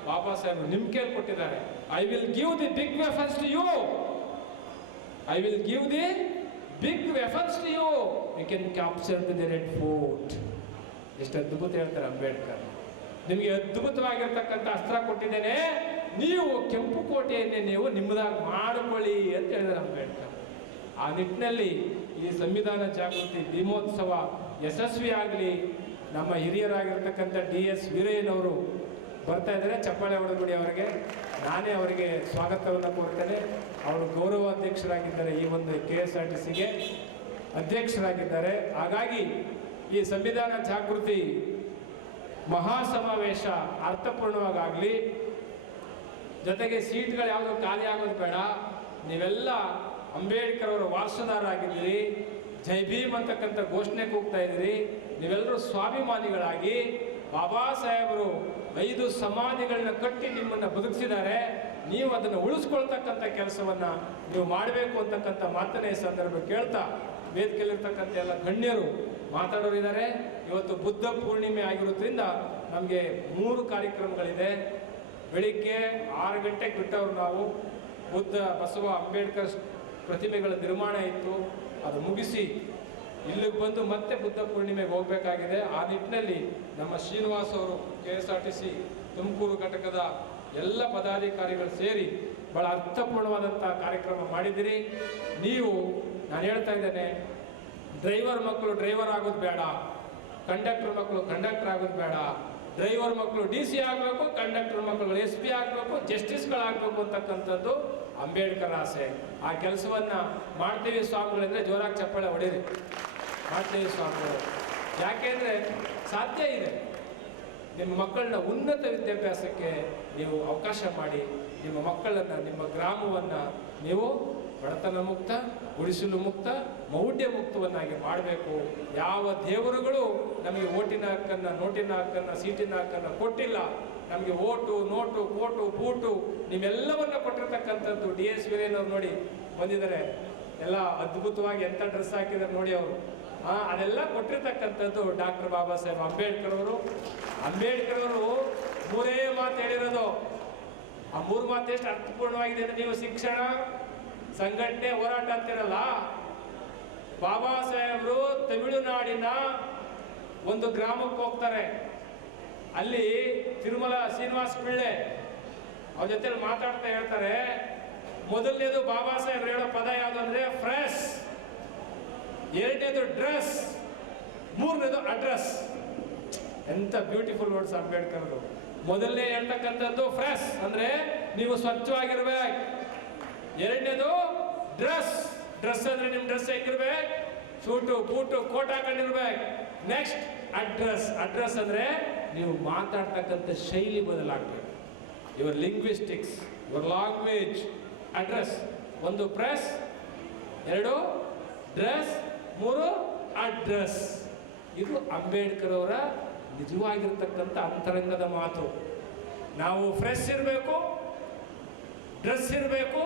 ಬಾಬಾ ಸಾಹೇಬ್ ನಿಮ್ ಕೈಯಲ್ಲಿ ಕೊಟ್ಟಿದ್ದಾರೆ. I will give the big weapons to you, I will give the big weapons to you, you can capture the Red Fort. ಎಷ್ಟು ಅದ್ಭುತ ಹೇಳ್ತಾರೆ ಅಂಬೇಡ್ಕರ್. ನಿಮಗೆ ಅದ್ಭುತವಾಗಿರ್ತಕ್ಕಂಥ ಅಸ್ತ್ರ ಕೊಟ್ಟಿದ್ದೇನೆ, ನೀವು ಕೆಂಪು ಕೋಟೆಯನ್ನೇ ನೀವು ನಿಮ್ಮದಾಗಿ ಮಾಡಿಕೊಳ್ಳಿ ಅಂತ ಹೇಳಿದ್ದಾರೆ ಅಂಬೇಡ್ಕರ್. ಆ ನಿಟ್ಟಿನಲ್ಲಿ ಈ ಸಂವಿಧಾನ ಜಾಗೃತಿ ಭೀಮೋತ್ಸವ ಯಶಸ್ವಿಯಾಗಲಿ. ನಮ್ಮ ಹಿರಿಯರಾಗಿರ್ತಕ್ಕಂಥ DS ವೀರಯ್ಯನವರು ಬರ್ತಾ ಇದ್ದಾರೆ, ಚಪ್ಪಾಳೆ ಹೊಡೆದ್ಬಿಡಿ ಅವರಿಗೆ. ನಾನೇ ಅವರಿಗೆ ಸ್ವಾಗತವನ್ನು ಕೋರ್ತೇನೆ. ಅವರು ಗೌರವಾಧ್ಯಕ್ಷರಾಗಿದ್ದಾರೆ, ಈ ಒಂದು KSRTCಗೆ ಅಧ್ಯಕ್ಷರಾಗಿದ್ದಾರೆ. ಹಾಗಾಗಿ ಈ ಸಂವಿಧಾನ ಜಾಗೃತಿ ಮಹಾಸಮಾವೇಶ ಅರ್ಥಪೂರ್ಣವಾಗಲಿ. ಜೊತೆಗೆ ಸೀಟ್ಗಳು ಯಾವುದೋ ಖಾಲಿ ಆಗೋದು ಬೇಡ. ನೀವೆಲ್ಲ ಅಂಬೇಡ್ಕರ್ ಅವರ ವಾರಸುದಾರರಾಗಿದ್ದೀರಿ, ಜೈ ಭೀಮ್ ಅಂತಕ್ಕಂಥ ಘೋಷಣೆ ಕೂಗ್ತಾ ಇದ್ದೀರಿ. ನೀವೆಲ್ಲರೂ ಸ್ವಾಭಿಮಾನಿಗಳಾಗಿ ಬಾಬಾ ಸಾಹೇಬರು 5 ಸಮಾಧಿಗಳನ್ನ ಕಟ್ಟಿ ನಿಮ್ಮನ್ನು ಬದುಕಿಸಿದ್ದಾರೆ. ನೀವು ಅದನ್ನು ಉಳಿಸ್ಕೊಳ್ತಕ್ಕಂಥ ಕೆಲಸವನ್ನು ನೀವು ಮಾಡಬೇಕು ಅಂತಕ್ಕಂಥ ಮಾತನ್ನ ಈ ಸಂದರ್ಭ ಕೇಳ್ತಾ, ವೇದಿಕೆಯಲ್ಲಿರ್ತಕ್ಕಂಥ ಎಲ್ಲ ಗಣ್ಯರು ಮಾತಾಡೋರಿದ್ದಾರೆ. ಇವತ್ತು ಬುದ್ಧ ಪೂರ್ಣಿಮೆ ಆಗಿರೋದ್ರಿಂದ ನಮಗೆ 3 ಕಾರ್ಯಕ್ರಮಗಳಿದೆ. ಬೆಳಿಗ್ಗೆ 6 ಗಂಟೆಗೆ ಬಿಟ್ಟವರು ನಾವು. ಬುದ್ಧ ಬಸವ ಅಂಬೇಡ್ಕರ್ ಪ್ರತಿಮೆಗಳ ನಿರ್ಮಾಣ ಇತ್ತು, ಅದು ಮುಗಿಸಿ ಇಲ್ಲಿಗೆ ಬಂದು ಮತ್ತೆ ಬುದ್ಧ ಪೂರ್ಣಿಮೆಗೆ ಹೋಗಬೇಕಾಗಿದೆ. ಆ ನಿಟ್ಟಿನಲ್ಲಿ ನಮ್ಮ ಶ್ರೀನಿವಾಸ್ ಅವರು KSRTC ತುಮಕೂರು ಘಟಕದ ಎಲ್ಲ ಪದಾಧಿಕಾರಿಗಳು ಸೇರಿ ಬಹಳ ಅರ್ಥಪೂರ್ಣವಾದಂಥ ಕಾರ್ಯಕ್ರಮ ಮಾಡಿದ್ದೀರಿ. ನೀವು, ನಾನು ಹೇಳ್ತಾ ಇದ್ದೇನೆ, ಡ್ರೈವರ್ ಮಕ್ಕಳು ಡ್ರೈವರ್ ಆಗೋದು ಬೇಡ, ಕಂಡಕ್ಟರ್ ಮಕ್ಕಳು ಕಂಡಕ್ಟರ್ ಆಗೋದು ಬೇಡ. ಡ್ರೈವರ್ ಮಕ್ಕಳು DC ಆಗಬೇಕು, ಕಂಡಕ್ಟರ್ ಮಕ್ಕಳು SP ಆಗಬೇಕು, ಜಸ್ಟಿಸ್ಗಳಾಗಬೇಕು ಅಂತಕ್ಕಂಥದ್ದು ಅಂಬೇಡ್ಕರ್ ಆಸೆ. ಆ ಕೆಲಸವನ್ನು ಮಾಡ್ತೀವಿ ಸ್ವಾಮಿಗಳಿಂದರೆ ಜೋರಾಗಿ ಚಪ್ಪಾಳೆ ಹೊಡೀರಿ. ಮಾಡ್ತೀವಿ ಸ್ವಾಮಿಗಳು. ಯಾಕೆಂದರೆ ಸಾಧ್ಯ ಇದೆ. ನಿಮ್ಮ ಮಕ್ಕಳನ್ನ ಉನ್ನತ ವಿದ್ಯಾಭ್ಯಾಸಕ್ಕೆ ನೀವು ಅವಕಾಶ ಮಾಡಿ, ನಿಮ್ಮ ಮಕ್ಕಳನ್ನು, ನಿಮ್ಮ ಗ್ರಾಮವನ್ನು ನೀವು ಬಡತನ ಮುಕ್ತ, ಗುಡಿಸಲು ಮುಕ್ತ, ಮೌಢ್ಯ ಮುಕ್ತವನ್ನಾಗಿ ಮಾಡಬೇಕು. ಯಾವ ದೇವರುಗಳು ನಮಗೆ ಓಟಿನ ಹಕ್ಕನ್ನು, ನೋಟಿನ ಹಕ್ಕನ್ನು, ಸೀಟಿನ ಹಕ್ಕನ್ನು ಕೊಟ್ಟಿಲ್ಲ. ನಮಗೆ ಓಟು, ನೋಟು, ಕೋಟು, ಬೂಟು ನೀವೆಲ್ಲವನ್ನ ಕೊಟ್ಟಿರ್ತಕ್ಕಂಥದ್ದು DS ವೀರಯ್ಯನವ್ರು ನೋಡಿ ಬಂದಿದ್ದಾರೆ. ಎಲ್ಲ ಅದ್ಭುತವಾಗಿ ಎಂಥ ಡ್ರೆಸ್ ಹಾಕಿದ್ದಾರೆ ನೋಡಿ ಅವರು. ಅದೆಲ್ಲ ಕೊಟ್ಟಿರ್ತಕ್ಕಂಥದ್ದು ಡಾಕ್ಟರ್ ಬಾಬಾ ಸಾಹೇಬ್ ಅಂಬೇಡ್ಕರ್ ಅವರು. ಅಂಬೇಡ್ಕರ್ ಅವರು 3 ಮಾತು ಹೇಳಿರೋದು. ಆ 3 ಮಾತು ಎಷ್ಟು ಅರ್ಥಪೂರ್ಣವಾಗಿದೆ ಅಂದರೆ, ನೀವು ಶಿಕ್ಷಣ, ಸಂಘಟನೆ, ಹೋರಾಟ ಅಂತಿರಲ್ಲ. ಬಾಬಾ ಸಾಹೇಬರು ತಮಿಳುನಾಡಿನ ಒಂದು ಗ್ರಾಮಕ್ಕೆ ಹೋಗ್ತಾರೆ. ಅಲ್ಲಿ ತಿರುಮಲ ಶ್ರೀನಿವಾಸ ಪಿಳ್ಳೆ ಅವ್ರ ಜೊತೆ ಮಾತಾಡ್ತಾ ಹೇಳ್ತಾರೆ, ಮೊದಲನೇದು ಬಾಬಾ ಸಾಹೇಬ್ ಹೇಳೋ ಪದ ಯಾವುದು ಅಂದ್ರೆ ಫ್ರೆಶ್, 2ನೇದು ಡ್ರೆಸ್, 3ನೇದು ಅಡ್ರೆಸ್. ಎಂತ ಬ್ಯೂಟಿಫುಲ್ ವರ್ಡ್ಸ್ ಅಂಬೇಡ್ಕರ್. ಮೊದಲನೇ ಹೇಳ್ತಕ್ಕಂಥದ್ದು ಫ್ರೆಶ್ ಅಂದ್ರೆ ನೀವು ಸ್ವಚ್ಛವಾಗಿರ್ಬೇಕು. 2ನೇದು ಡ್ರೆಸ್, ಡ್ರೆಸ್ ಅಂದ್ರೆ ನಿಮ್ ಡ್ರೆಸ್ ಹೇಗಿರ್ಬೇಕು, ಸೂಟು ಬೂಟು ಕೋಟ್ ಹಾಕೊಂಡಿರ್ಬೇಕು. ನೆಕ್ಸ್ಟ್ ಅಡ್ರೆಸ್, ಅಡ್ರೆಸ್ ಅಂದ್ರೆ ನೀವು ಮಾತಾಡ್ತಕ್ಕಂಥ ಶೈಲಿ ಬದಲಾಗಬೇಕು. Your linguistics, your language. Address, 1 press, 2 dress, 3 address. ಇದು ಅಂಬೇಡ್ಕರ್ ಅವರ ನಿಜವಾಗಿರ್ತಕ್ಕಂಥ ಅಂತರಂಗದ ಮಾತು. ನಾವು ಫ್ರೆಶ್ ಇರಬೇಕು, ಡ್ರೆಸ್ ಇರಬೇಕು,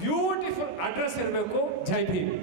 ಬ್ಯೂಟಿಫುಲ್ ಅಡ್ರೆಸ್ ಇರಬೇಕು. ಜೈ ಭೀಮ್.